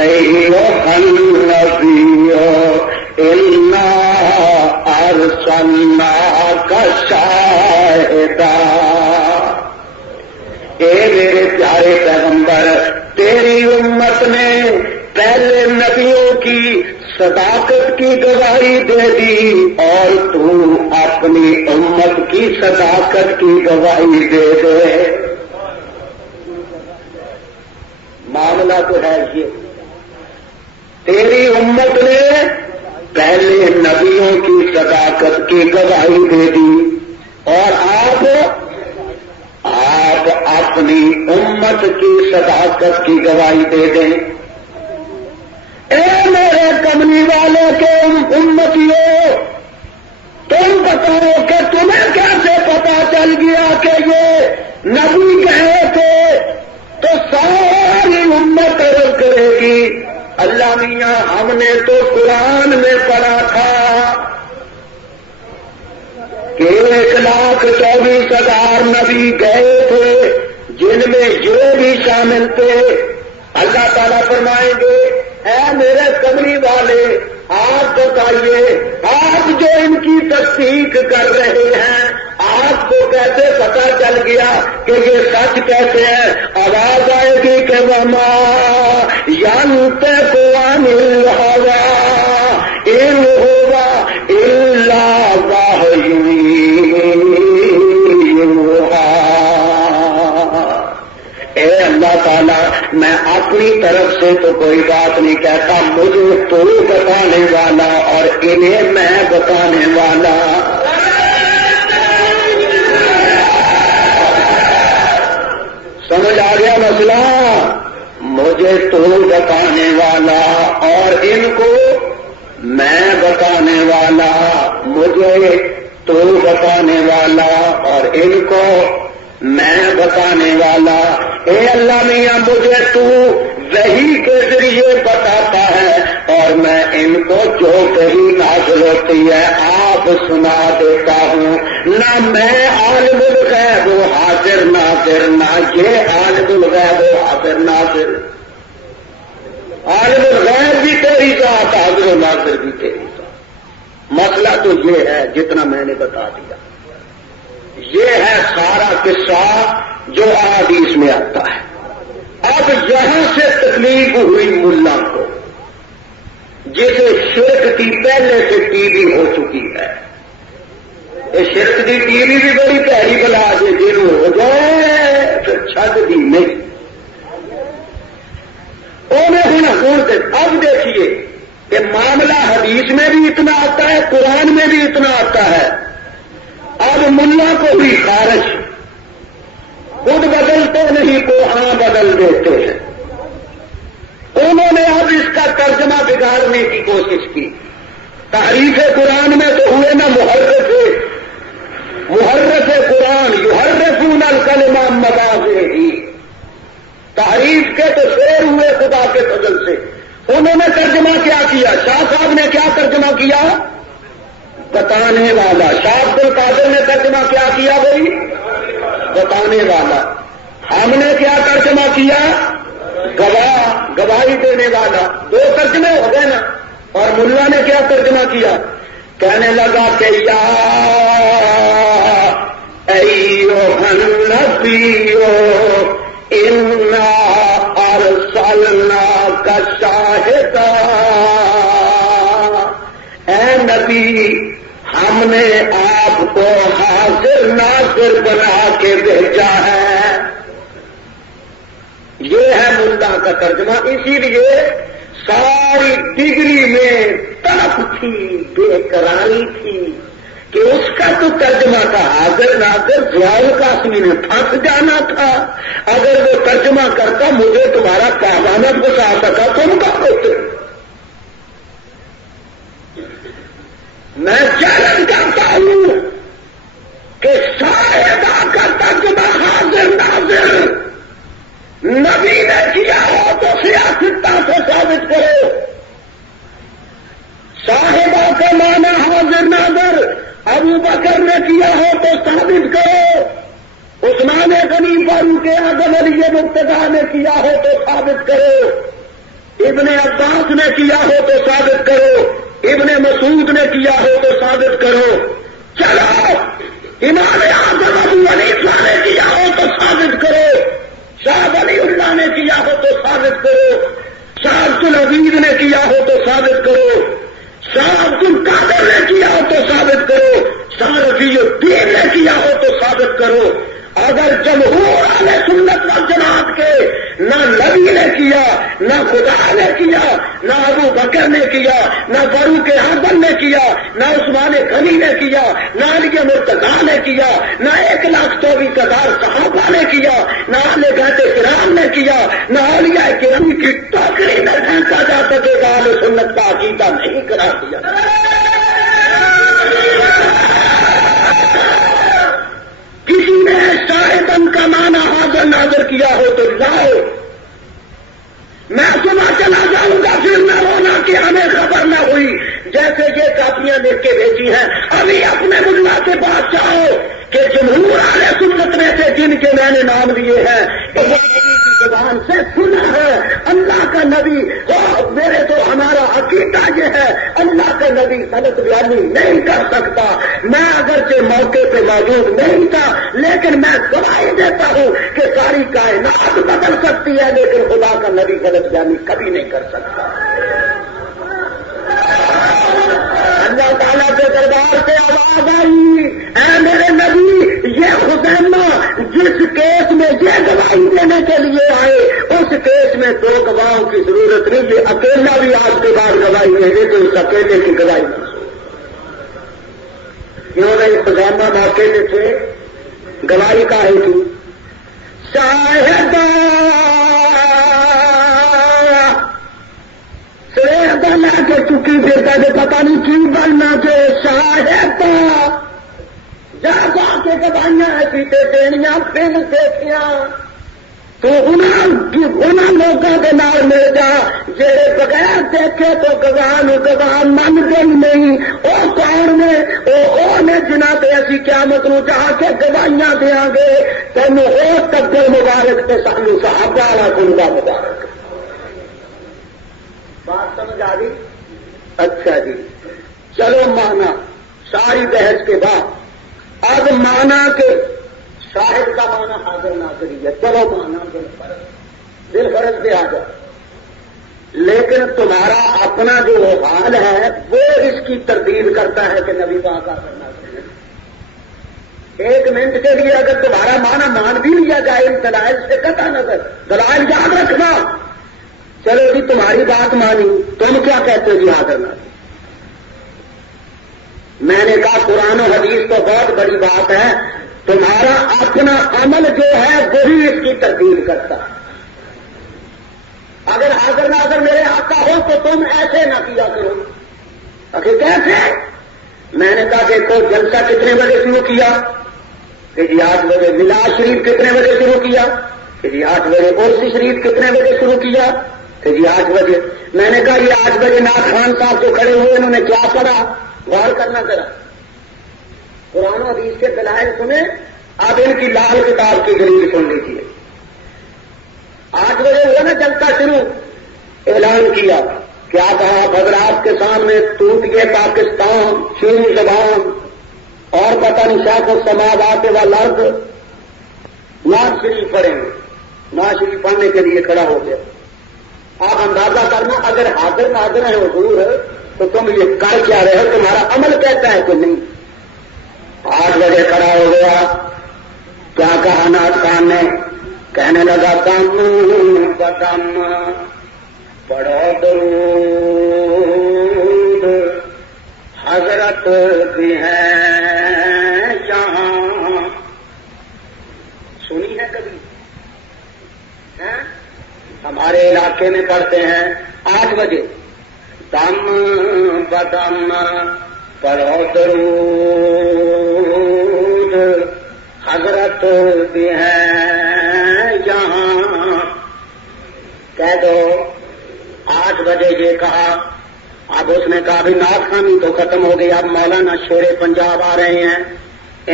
ایھا النبی انا ارسلناک شاہدا، اے میرے پیارے پیغمبر تیری امت نے پہلے نبیوں کی صداقت کی گواہی دے دی اور تو اپنی امت کی صداقت کی گواہی دے دے۔ معاملہ تو ہے یہ، تیری امت نے پہلے نبیوں کی صداقت کی گواہی دے دی اور آپ اپنی امت کی صداقت کی گواہی دے دیں۔ اے میرے کملی والے کے امتیوں تم بتاؤ کہ تمہیں کیسے پتا چل گیا کہ یہ نبی کہے تھے؟ تو ساری امت عرض کرے گی اللہ میاں ہم نے تو قرآن میں پڑھا تھا کہ 1,24,000 نبی گئے تھے جن میں یہ بھی شامل تھے۔ اللہ تعالیٰ فرمائیں گے اے میرے کملی والے آپ بتائیے آپ جو ان کی تصدیق کر رہے ہیں آپ کو کیسے پتا چل گیا کہ یہ سچ کہتے ہیں؟ آواز آئے گی کہ وما ينطق عن الهوى ان هو الا وحی یوحی۔ اے اللہ تعالیٰ میں اپنی طرف سے تو کوئی بات نہیں کہتا، مجھے تو بتانے والا اور انہیں میں بتانے والا۔ سمجھ آ گیا مسئلہ؟ مجھے تو بتانے والا اور ان کو میں بتانے والا، مجھے تو بتانے والا اور ان کو میں بتانے والا۔ اے اللہ میاں مجھے تو وحی کے ذریعے بتاتا ہے اور میں ان کو جو وحی نازل ہوتی ہے آپ سنا دیتا ہوں۔ نہ میں عالم الغیب و حاضر ناظر، نہ یہ عالم الغیب و حاضر ناظر۔ عالم الغیب بھی تیری ذات، حاضر و ناظر بھی تیری ذات۔ مسئلہ تو یہ ہے جتنا میں نے بتا دیا، یہ ہے سارا قصہ جو احادیث میں آتا ہے۔ اب یہاں سے تکلیف ہوئی ملا کو جسے شرک کی پہلے سے ٹی بی ہو چکی ہے۔ یہ شرک کی ٹی بی بھی بڑی پیاری بلا کے جن ہو جائے پھر چھڈ دی نہیں۔ اب دیکھیے کہ معاملہ حدیث میں بھی اتنا آتا ہے، قرآن میں بھی اتنا آتا ہے۔ اب ملا کو بھی خارج خود بدلتے نہیں کو ہاں بدل دیتے ہیں۔ انہوں نے اب اس کا ترجمہ بگاڑنے کی کوشش کی۔ تحریف قرآن میں تو ہوئے نا محرف قرآن یحرفون الکلم عن مواضعہ، تحریف کے تو شعر ہوئے خدا کے فضل سے۔ انہوں نے ترجمہ کیا کیا؟ شاہ صاحب نے کیا ترجمہ کیا؟ بتانے والا۔ شاہ عبد القادر نے ترجمہ کیا کیا بھائی؟ بتانے والا۔ ہم نے کیا ترجمہ کیا؟ گواہ گواہی دینے والا، دو ترجمے ہو گئے نا. اور ملا نے کیا ترجمہ کیا؟ کہنے لگا کہ یا ایھا النبی انا ارسلناک شاہدا، اے نبی ہم نے آپ کو حاضر ناظر بنا کے بھیجا ہے. یہ ہے ملا کا ترجمہ. اسی لیے ساری ڈگری میں تڑپ تھی، بے قراری تھی کہ اس کا تو ترجمہ تھا حاضر ناظر. زوال قاسمی نے پھنس جانا تھا. اگر وہ ترجمہ کرتا مجھے تمہارا کامانت بتا سکا تم کا ہوتے. میں چیلنج کرتا ہوں کہ شاہدہ کا ترجمہ حاضر ناظر نبی نے کیا ہو تو سیاستہ سے ثابت کرو. شاہدہ کا معنی حاضر ناظر ابو بکر نے کیا ہو تو ثابت کرو. عثمان غنی فاروق اعظم علی مرتضیٰ نے کیا ہو تو ثابت کرو. ابن عباس نے کیا ہو تو ثابت کرو. ابن مسعود نے کیا ہو تو ثابت کرو. چلو امام اعظم ابو حنیفہ نے کیا ہو تو ثابت کرو. شاہ ولی اللہ نے کیا ہو تو ثابت کرو. شاہ عبد العزیز نے کیا ہو تو ثابت کرو. شاہ عبد القادر نے کیا ہو تو ثابت کرو. شاہ رفیع الدین نے کیا ہو تو ثابت کرو. اگر جمہور اہل سنت والجماعت کے نہ نبی نے کیا، نہ خدا نے کیا، نہ ابو بکر نے کیا، نہ فاروق اعظم نے کیا، نہ عثمان غنی نے کیا، نہ علی مرتضیٰ نے کیا، نہ 1,24,000 صحابہ نے کیا، نہ اہل بیت کرام نے کیا، نہ اولیاء کرام کی ٹوکری میں پھینکا جا سکے گا اہل سنت کا عقیدہ نہیں قرار دیا. کسی نے شاہدن کا معنی حاضر ناظر کیا ہو تو لاؤ. میں صبح چلا جاؤں گا پھر نہ رونا کہ ہمیں خبر نہ ہوئی. جیسے یہ کاپیاں لکھ کے بھیجی ہیں ابھی اپنے ملا کے پاس جاؤ کہ جمہور اہل سنت میں سے جن کے میں نے نام لیے ہیں نبی کی زبان سے سنا ہے اللہ کا نبی. میرے تو ہمارا عقیدہ یہ ہے اللہ کا نبی غلط بیانی نہیں کر سکتا. میں اگرچہ موقع پہ موجود نہیں تھا لیکن میں گواہی دیتا ہوں کہ ساری کائنات بدل سکتی ہے لیکن خدا کا نبی غلط بیانی کبھی نہیں کر سکتا. اللہ تعالیٰ کے دربار سے آواز آئی اے میرے نبی یہ خزیمہ جس کیس میں یہ گواہی دینے کے لیے آئے اس کیس میں 2 گواہوں کی ضرورت نہیں. یہ اکیلا بھی آپ کے بعد گواہی نہیں دے تو اس اکیلے کی گواہی نہیں. کیوں نہیں خزیمہ موقع میں تھے گواہی کا ہے کی شاہدہ لا کے چکی دیتا جو پتا نہیں کی بننا جو شاہد جا جا کے گواہیاں پیتے دینیاں پھر دیکھیاں تو انہوں لوگوں کے نال مل جا جہے بغیر دیکھے تو گواہ منگتے ہی نہیں. وہ کون نے وہ نے جنہ پہ اسی قیامت نو جا کے گواہیاں دیا گے. تینوں وہ تبدیل مبارک تے سانو صحابہ والا گنگا مبارک. بات سمجھ آ گئی؟ اچھا جی چلو مانا ساری بحث کے بعد اب مانا کہ شاہد کا مانا حاضر ناظر ہے. چلو مانا دل فرض پہ آ جائے لیکن تمہارا اپنا جو حال ہے وہ اس کی تردید کرتا ہے کہ نبی پاک حاضر ناظر ہے. 1 منٹ کے لیے اگر تمہارا مانا مان بھی لیا جائے ان دلائل سے قطع نظر دلائل یاد رکھنا. چلو جی تمہاری بات مانی تم کیا کہتے ہو جی حاضر ناظر. میں نے کہا قرآن و حدیث تو بہت بڑی بات ہے تمہارا اپنا عمل جو ہے وہی اس کی تردید کرتا ہے. اگر حاضر ناظر میرے آقا ہو تو تم ایسے نہ کیا کرو. آخر کیسے؟ میں نے کہا دیکھو جلسہ کتنے بجے شروع کیا کہ جی 8 بجے. میلاد شریف کتنے بجے شروع کیا کہ جی 8 بجے. عرسی شریف کتنے بجے شروع کیا کہ جی 8 بجے. میں نے کہا یہ 8 بجے ناز خان صاحب جو کھڑے ہوئے انہوں نے کیا پڑھا غور کرنا ذرا. قرآن و حدیث کے دلائل سنیں. اب ان کی لال کتاب کی دلیل سن لیجیے. 8 بجے ہوا نا جلسہ شروع، اعلان کیا، کیا کہا حضرات کے سامنے ٹوٹ گئے پاکستان، چینی زبان اور پتہ نہیں شاخ و سماوات والارض، نواز شریف پڑھیں گے، نواز شریف پڑھنے کے لیے کھڑا ہو گیا۔ آپ اندازہ کرنا اگر حاضر ناظر ہے حضور تو تم یہ کر کیا رہے ہو، تمہارا عمل کہتا ہے کہ نہیں۔ 8 بجے کھڑا ہو گیا، کیا کہا نعت خان نے، کہنے لگا دم بدم پڑھو درود، حضرت بھی ہیں یہاں۔ سنی ہے کبھی؟ ہمارے علاقے میں پڑھتے ہیں 8 بجے، دم بدم پڑھو درود، حضرت بھی ہیں یہاں۔ کہہ دو 8 بجے یہ کہا۔ اب اس نے کہا بھی نعت خوانی تو ختم ہو گئی، اب مولانا شیر پنجاب آ رہے ہیں،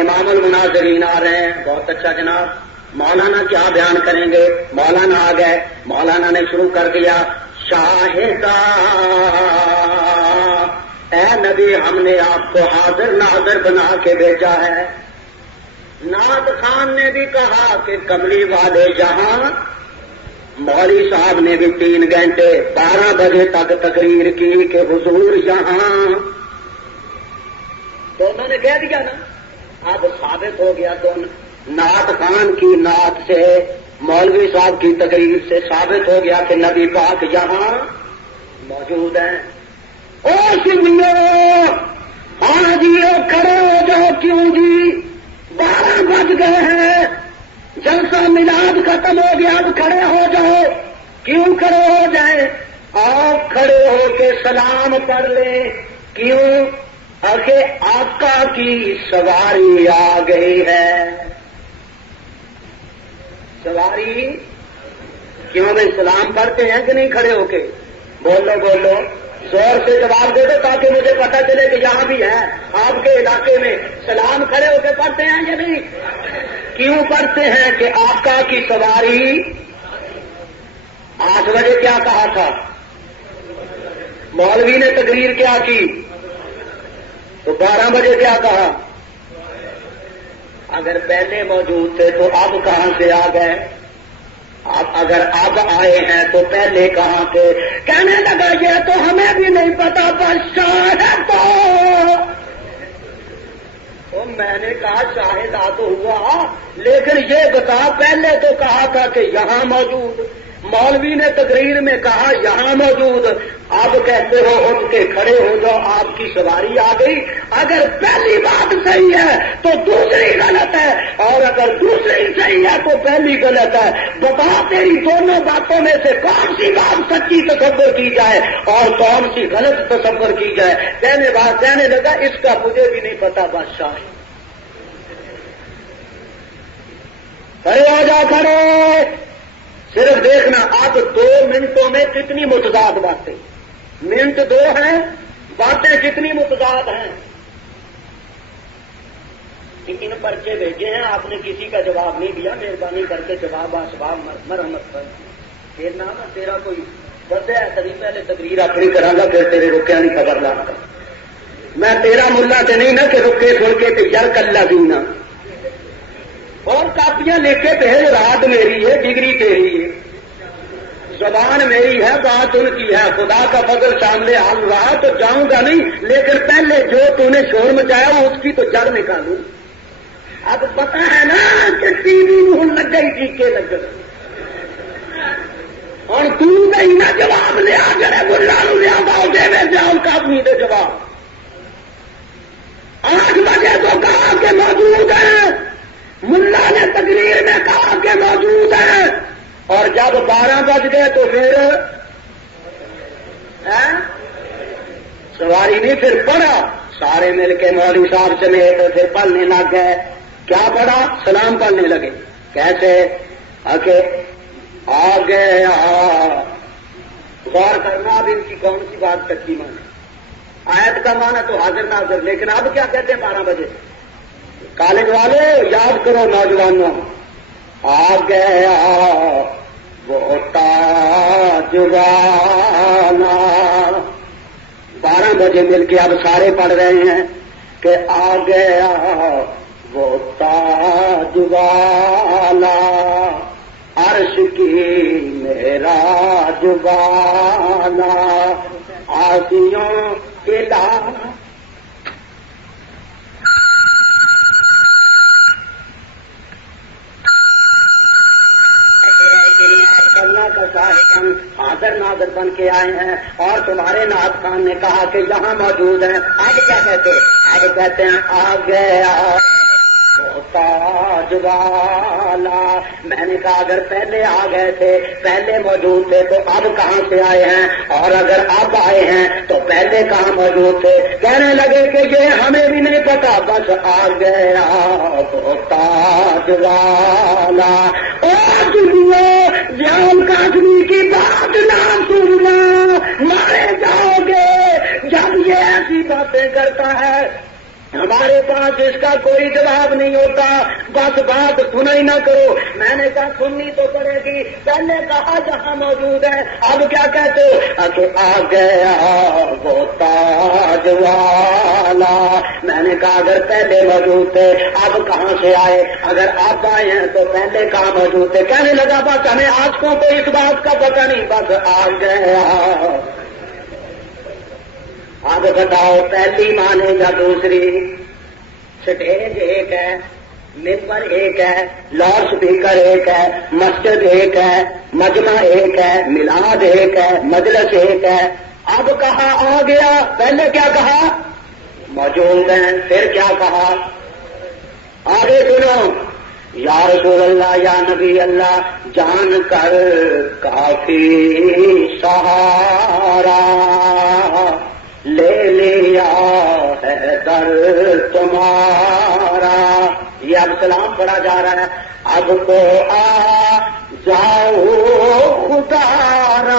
امام المناظرین آ رہے ہیں۔ بہت اچھا جناب، مولانا کیا بیان کریں گے؟ مولانا آ گئے، مولانا نے شروع کر دیا، شاہدہ اے نبی ہم نے آپ کو حاضر ناظر بنا کے بھیجا ہے۔ نعت خان نے بھی کہا کہ کملی والے جہاں، مولوی صاحب نے بھی 3 گھنٹے 12 بجے تک تقریر کی کہ حضور یہاں۔ تو انہوں نے کہہ دیا نا، اب ثابت ہو گیا تو نعت خان کی نعت سے، مولوی صاحب کی تقریر سے ثابت ہو گیا کہ نبی پاک یہاں موجود ہیں۔ او سنگیو، ہاں جی کھڑے ہو جاؤ، کیوں جی 12 بج گئے ہیں، جلسہ میلاد ختم ہو گیا، اب کھڑے ہو جاؤ۔ کیوں کھڑے ہو جائیں؟ آپ کھڑے ہو کے سلام پڑھ لیں۔ کیوں؟ آخر آقا کی سواری آ گئی ہے۔ سواری کیوں میں سلام پڑھتے ہیں کہ نہیں کھڑے ہو کے؟ بولو بولو، زور سے جواب دے دو تاکہ مجھے پتا چلے کہ یہاں بھی ہے آپ کے علاقے میں۔ سلام کھڑے ہو کے پڑھتے ہیں یا نہیں؟ کیوں پڑھتے ہیں؟ کہ آقا کی سواری۔ 8 بجے کیا کہا تھا؟ مولوی نے تقریر کیا کی؟ تو 12 بجے کیا کہا؟ اگر پہلے موجود تھے تو اب کہاں سے آ گئے؟ اگر اب آئے ہیں تو پہلے کہاں تھے؟ کہنے لگا یہ تو ہمیں بھی نہیں پتا، پر شاہد تو میں نے کہا شاہد آ تو ہوا، لیکن یہ بتا پہلے تو کہا تھا کہ یہاں موجود، مولوی نے تقریر میں کہا یہاں موجود، اب کہتے ہو اٹھ کے کھڑے ہو جاؤ آپ کی سواری آ گئی۔ اگر پہلی بات صحیح ہے تو دوسری غلط ہے، اور اگر دوسری صحیح ہے تو پہلی غلط ہے۔ بتا تیری دونوں باتوں میں سے کون سی بات سچی تصور کی جائے اور کون سی غلط تصور کی جائے؟ کہنے لگا اس کا مجھے بھی نہیں پتا بادشاہ۔ کھڑے ہو جا کھڑے، صرف دیکھنا اب 2 منٹوں میں کتنی متضاد باتیں، منٹ 2 ہیں، باتیں کتنی متضاد ہیں۔ 3 پرچے بھیجے ہیں، آپ نے کسی کا جواب نہیں دیا، مہربانی کر کے جواب اسباب مرحمت پر۔ پھر نہ تیرا کوئی وجہ ہے تبھی پہلے تقریر اپنی کرا گا، پھر تیرے رکیا نہیں خبر لا کر۔ میں تیرا ملا تو نہیں نا کہ رکے سن کے یار کل دینا، اور کاپیاں لے کے بھیج، رات میری ہے، ڈگری تیری ہے، زبان میری ہے، بات ان کی ہے، خدا کا فضل سامنے حال رہا تو جاؤں گا نہیں، لیکن پہلے جو تو نے شور مچایا اس کی تو جڑ نکالوں۔ اب پتا ہے نا کہ ٹی وی منہ لگ گئی ٹیکے لگ گئے، اور تو نہیں نہ جواب لیا جڑے بلا لیا باؤ دے میں جاؤ کافی دے جواب۔ 8 بجے تو کہا کہ موجود ہے، ملا نے تقریر میں کہا کہ موجود ہے، اور جب 12 بج گئے تو پھر سواری نہیں، پھر پڑھا سارے مل کے مولوی صاحب چلے تو پھر پڑھنے لگ گئے۔ کیا پڑھا؟ سلام پڑھنے لگے۔ کیسے؟ آ گیا، غور کرنا اب ان کی کون سی بات سچی مانے۔ آیت کا مانا تو حاضر ناظر، لیکن اب کیا کہتے ہیں 12 بجے؟ کالج والے یاد کرو، نوجوانوں، آ گیا وہ تاج والا. 12 بجے مل کے اب سارے پڑھ رہے ہیں کہ آ گیا وہ تاج والا عرش کی معراج والا آسیوں کے حاضر ناظر بن کے آئے ہیں اور تمہارے نعت خان نے کہا کہ یہاں موجود ہیں. آج کیا کہتے ہیں؟ آج کہتے ہیں آ گیا وہ تاج والا. میں نے کہا اگر پہلے آ گئے تھے، پہلے موجود تھے، تو اب کہاں سے آئے ہیں؟ اور اگر اب آئے ہیں تو پہلے کہاں موجود تھے؟ کہنے لگے کہ یہ ہمیں بھی نہیں پتا، بس آ گیا وہ تاج والا. اور دنیا جان کاشمی کی بات نہ سننا، مارے جاؤ گے جب یہ ایسی باتیں کرتا ہے. ہمارے پاس اس کا کوئی جواب نہیں ہوتا، بس بات سنا ہی نہ کرو. میں نے کہا سننی تو پڑے گی. پہلے کہا جہاں موجود ہے، اب کیا کہتے ہو؟ کہ آ گیا وہ تاج والا. میں نے کہا اگر پہلے موجود تھے اب کہاں سے آئے؟ اگر آپ آئے ہیں تو پہلے کہاں موجود تھے؟ کہنے لگا بس ہمیں آجکوں کو اس بات کا پتہ نہیں، بس آ گیا. اب بتاؤ پہلی مانے یا دوسری؟ سٹیج ایک ہے، ممبر ایک ہے، لاؤڈ اسپیکر ایک ہے، مسجد ایک ہے، مجمع ایک ہے، میلاد ایک ہے، مجلس ایک ہے. اب کہا آ گیا، پہلے کیا کہا؟ موجود ہیں. پھر کیا کہا؟ آگے سنو. یا رسول اللہ، یا نبی اللہ، جان کر کافی سہارا لے لیا ہے در تمہارا. یہ اب سلام پڑھا جا رہا ہے. اب تو آ جاؤ خدارا.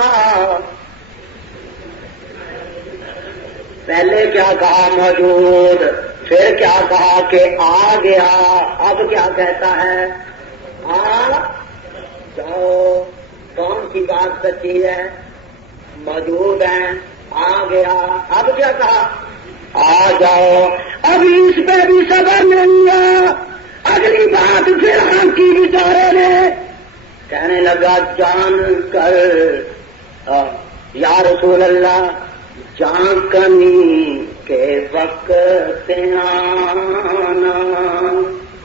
پہلے کیا کہا؟ موجود. پھر کیا کہا؟ کہ آ گیا. اب کیا کہتا ہے؟ آ جاؤ. کون سی بات سچی ہے؟ موجود ہیں، آ گیا. اب کیا کہا؟ آ جاؤ. ابھی اس پہ بھی صبر نہیں ہے. اگلی بات پھر ہم کی بیچارے نے کہنے لگا جان کر یا رسول اللہ، جان کنی کے وقت آنا.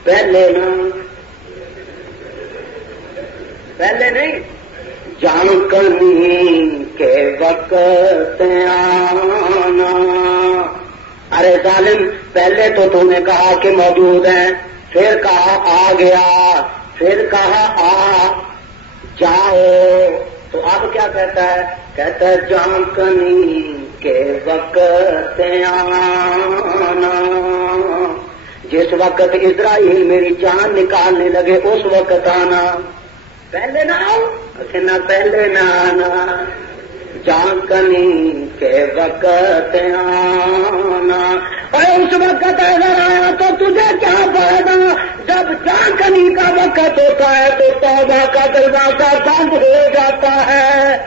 پہلے نہیں، جان کنی کے وقت آنا. ارے ظالم، پہلے تو تم نے کہا کہ موجود ہیں، پھر کہا آ گیا، پھر کہا آ جاؤ. تو اب کیا کہتا ہے؟ کہتا ہے جان کنی کے وقت آنا. جس وقت اسرائیل میری جان نکالنے لگے اس وقت آنا. پہلے نہ آؤ، نہ پہلے نہ آنا. جان کنی کے وقت آنا. اور اس وقت اگر آیا تو تجھے کیا فائدہ؟ جب جان کنی کا وقت ہوتا ہے تو توبہ کا دروازہ بند ہو جاتا ہے.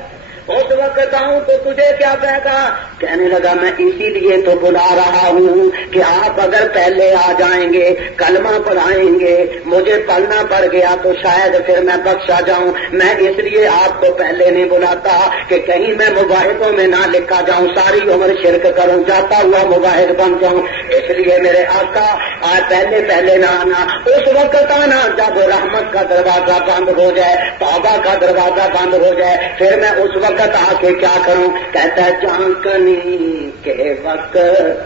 اس وقت آؤں تو تجھے کیا فائدہ؟ کہنے لگا میں اسی لیے تو بلا رہا ہوں کہ آپ اگر پہلے آ جائیں گے، کلمہ پڑھائیں گے، مجھے پڑھنا پڑ گیا تو شاید پھر میں بخشا جاؤں. میں اس لیے آپ کو پہلے نہیں بلاتا کہ کہیں میں مباحثوں میں نہ لکھا جاؤں، ساری عمر شرک کروں، جاتا ہوا مباحث بن جاؤں. اس لیے میرے آقا آج پہلے نہ آنا، اس وقت آنا جب رحمت کا دروازہ بند ہو جائے، توبہ کا دروازہ بند ہو جائے. پھر میں اس وقت آ کے کیا کروں؟ کہتا ہے جان کنی کے وقت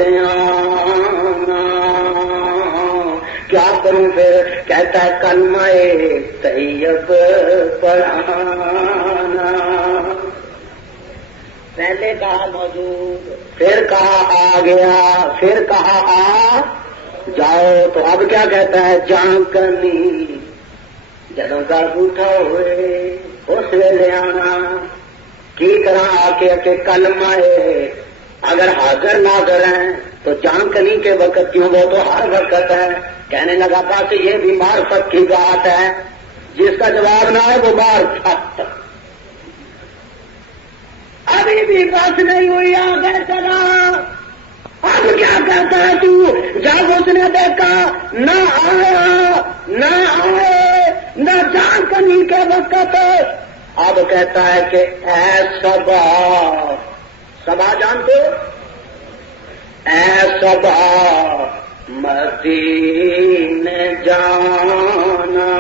آنا. کیا کروں پھر؟ کہتا ہے کلمہ طیب پڑھانا. پہلے کہا موجود، پھر کہا آ گیا، پھر کہا آ جاؤ. تو اب کیا کہتا ہے؟ جان کنی جدوں گھر بوٹھا ہوئے اس ویلے آنا. کی طرح آ کے کلمہ اگر حاضر ناظر ہیں تو جان کنی کے وقت کیوں؟ وہ تو ہر وقت ہے. کہنے لگا بس یہ بھی معرفت کی بات ہے، جس کا جواب نہ ہے وہ معرفت. ابھی بھی بس نہیں ہوئی آگے چلا. اب کیا کہتا ہے تو؟ جب اس نے دیکھا نہ آئے نہ جان کنی کے وقت، اب کہتا ہے کہ اے صبا جانتے ہو؟ اے صبا مدینے جانا،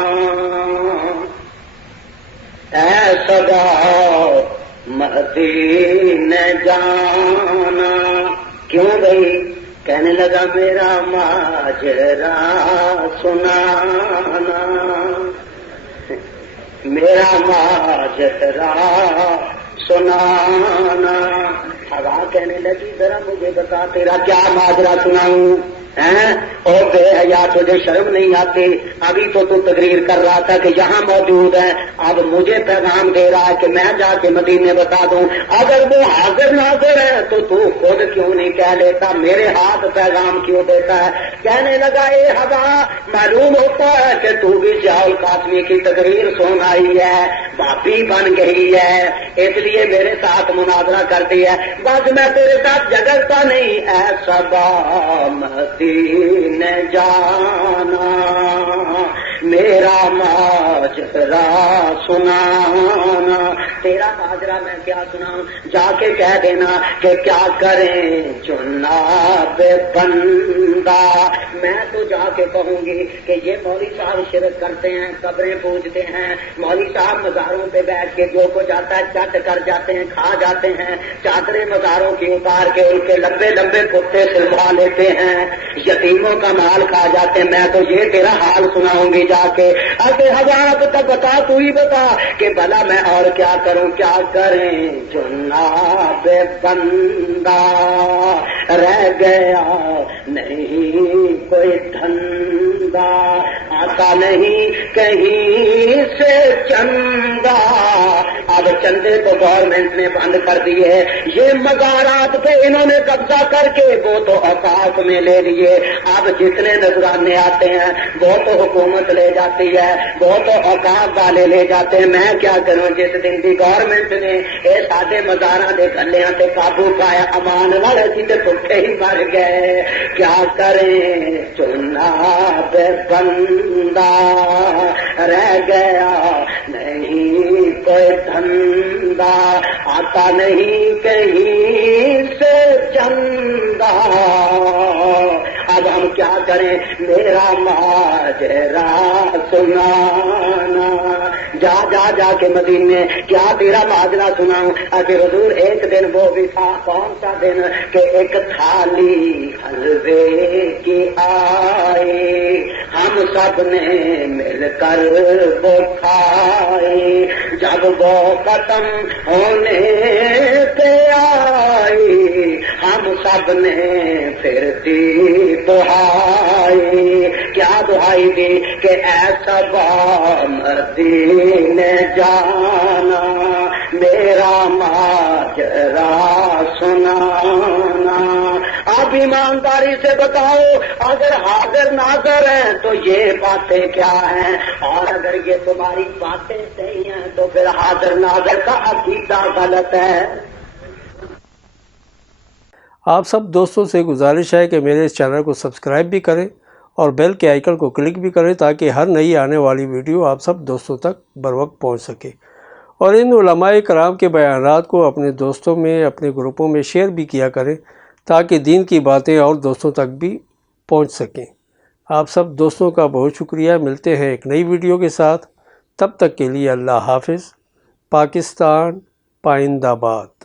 اے صبا مدینے جانا. کیوں بھائی؟ کہنے لگا میرا ماجرا سنانا، میرا ماجرا سنانا. ہوا کہنے لگی ذرا مجھے بتا تیرا کیا ماجرا سناؤں؟ اور بے حیا تجھے شرم نہیں آتی؟ ابھی تو تقریر کر رہا تھا کہ یہاں موجود ہے، اب مجھے پیغام دے رہا ہے کہ میں جا کے مدینے بتا دوں. اگر وہ حاضر ناظر ہے تو خود کیوں نہیں کہہ لیتا؟ میرے ہاتھ پیغام کیوں دیتا ہے؟ کہنے لگا اے ہوا، معلوم ہوتا ہے کہ تو بھی ضیاء القاسمی کی تقریر سن آئی ہے، باپی بن گئی ہے، اس لیے میرے ساتھ مناظرہ کرتی ہے. بس میں تیرے ساتھ جھگڑتا نہیں. اے صبا مدینے جانا، میرا ماجرا سنانا. تیرا ماجرا میں کیا سناؤں؟ جا کے کہہ دینا کہ کیا کریں جناب بندہ. میں تو جا کے کہوں گی کہ یہ مولوی صاحب شرک کرتے ہیں، قبریں پوجتے ہیں، مولوی صاحب مزاروں پہ بیٹھ کے جو کچھ آتا ہے چٹ کر جاتے ہیں، کھا جاتے ہیں، چادریں مزاروں کی اتار کے ان کے لمبے لمبے کتے سلوا لیتے ہیں، یتیموں کا مال کھا جاتے ہیں. میں تو یہ تیرا حال سناؤں گی جا کے. ارے ہزار تک بتا، تو ہی بتا کہ بھلا میں اور کیا کروں؟ کیا کریں جناب بندہ، رہ گیا نہیں کوئی دھندا، آتا نہیں کہیں سے چندہ. اب چندے تو گورنمنٹ نے بند کر دیے، یہ مزارات پہ انہوں نے قبضہ کر کے وہ تو اوقاف میں لے لیے. اب جتنے نذرانے آتے ہیں وہ تو حکومت لے جاتی ہے، وہ تو اوقاف والے لے جاتے ہیں. میں کیا کروں؟ جس دن دی گورنمنٹ نے یہ سارے مزاراں دے گلیاں تے قابو پایا، امان والے سی تے بھوکے ہی مر گئے. کیا کریں جناب بندہ، رہ گیا نہیں کوئی دھندا، آتا نہیں کہیں سے چندہ. اب ہم کیا کریں؟ میرا ماجرا سنانا. جا جا جا کے مدینے کیا تیرا ماجرا سناؤں؟ ابھی حضور ایک دن وہ بھی تھا، کون سا دن؟ کہ ایک تھالی حلوے کی آئی، ہم سب نے مل کر وہ کھائی. جب وہ ختم ہونے پہ آئی، ہم سب نے پھر دی دعائی. کیا دعائی دی؟ کہ اے صبا مدینے جانا، میرا ماجرا سنانا. آپ ایمانداری سے بتاؤ، اگر حاضر ناظر ہیں تو یہ باتیں کیا ہیں؟ اور اگر یہ تمہاری باتیں صحیح ہیں تو پھر حاضر ناظر کا عقیدہ غلط ہے. آپ سب دوستوں سے گزارش ہے کہ میرے اس چینل کو سبسکرائب بھی کریں اور بیل کے آئیکن کو کلک بھی کریں تاکہ ہر نئی آنے والی ویڈیو آپ سب دوستوں تک بروقت پہنچ سکے. اور ان علماء کرام کے بیانات کو اپنے دوستوں میں، اپنے گروپوں میں شیئر بھی کیا کریں تاکہ دین کی باتیں اور دوستوں تک بھی پہنچ سکیں. آپ سب دوستوں کا بہت شکریہ. ملتے ہیں ایک نئی ویڈیو کے ساتھ. تب تک کے لیے اللہ حافظ. پاکستان پائندہ باد.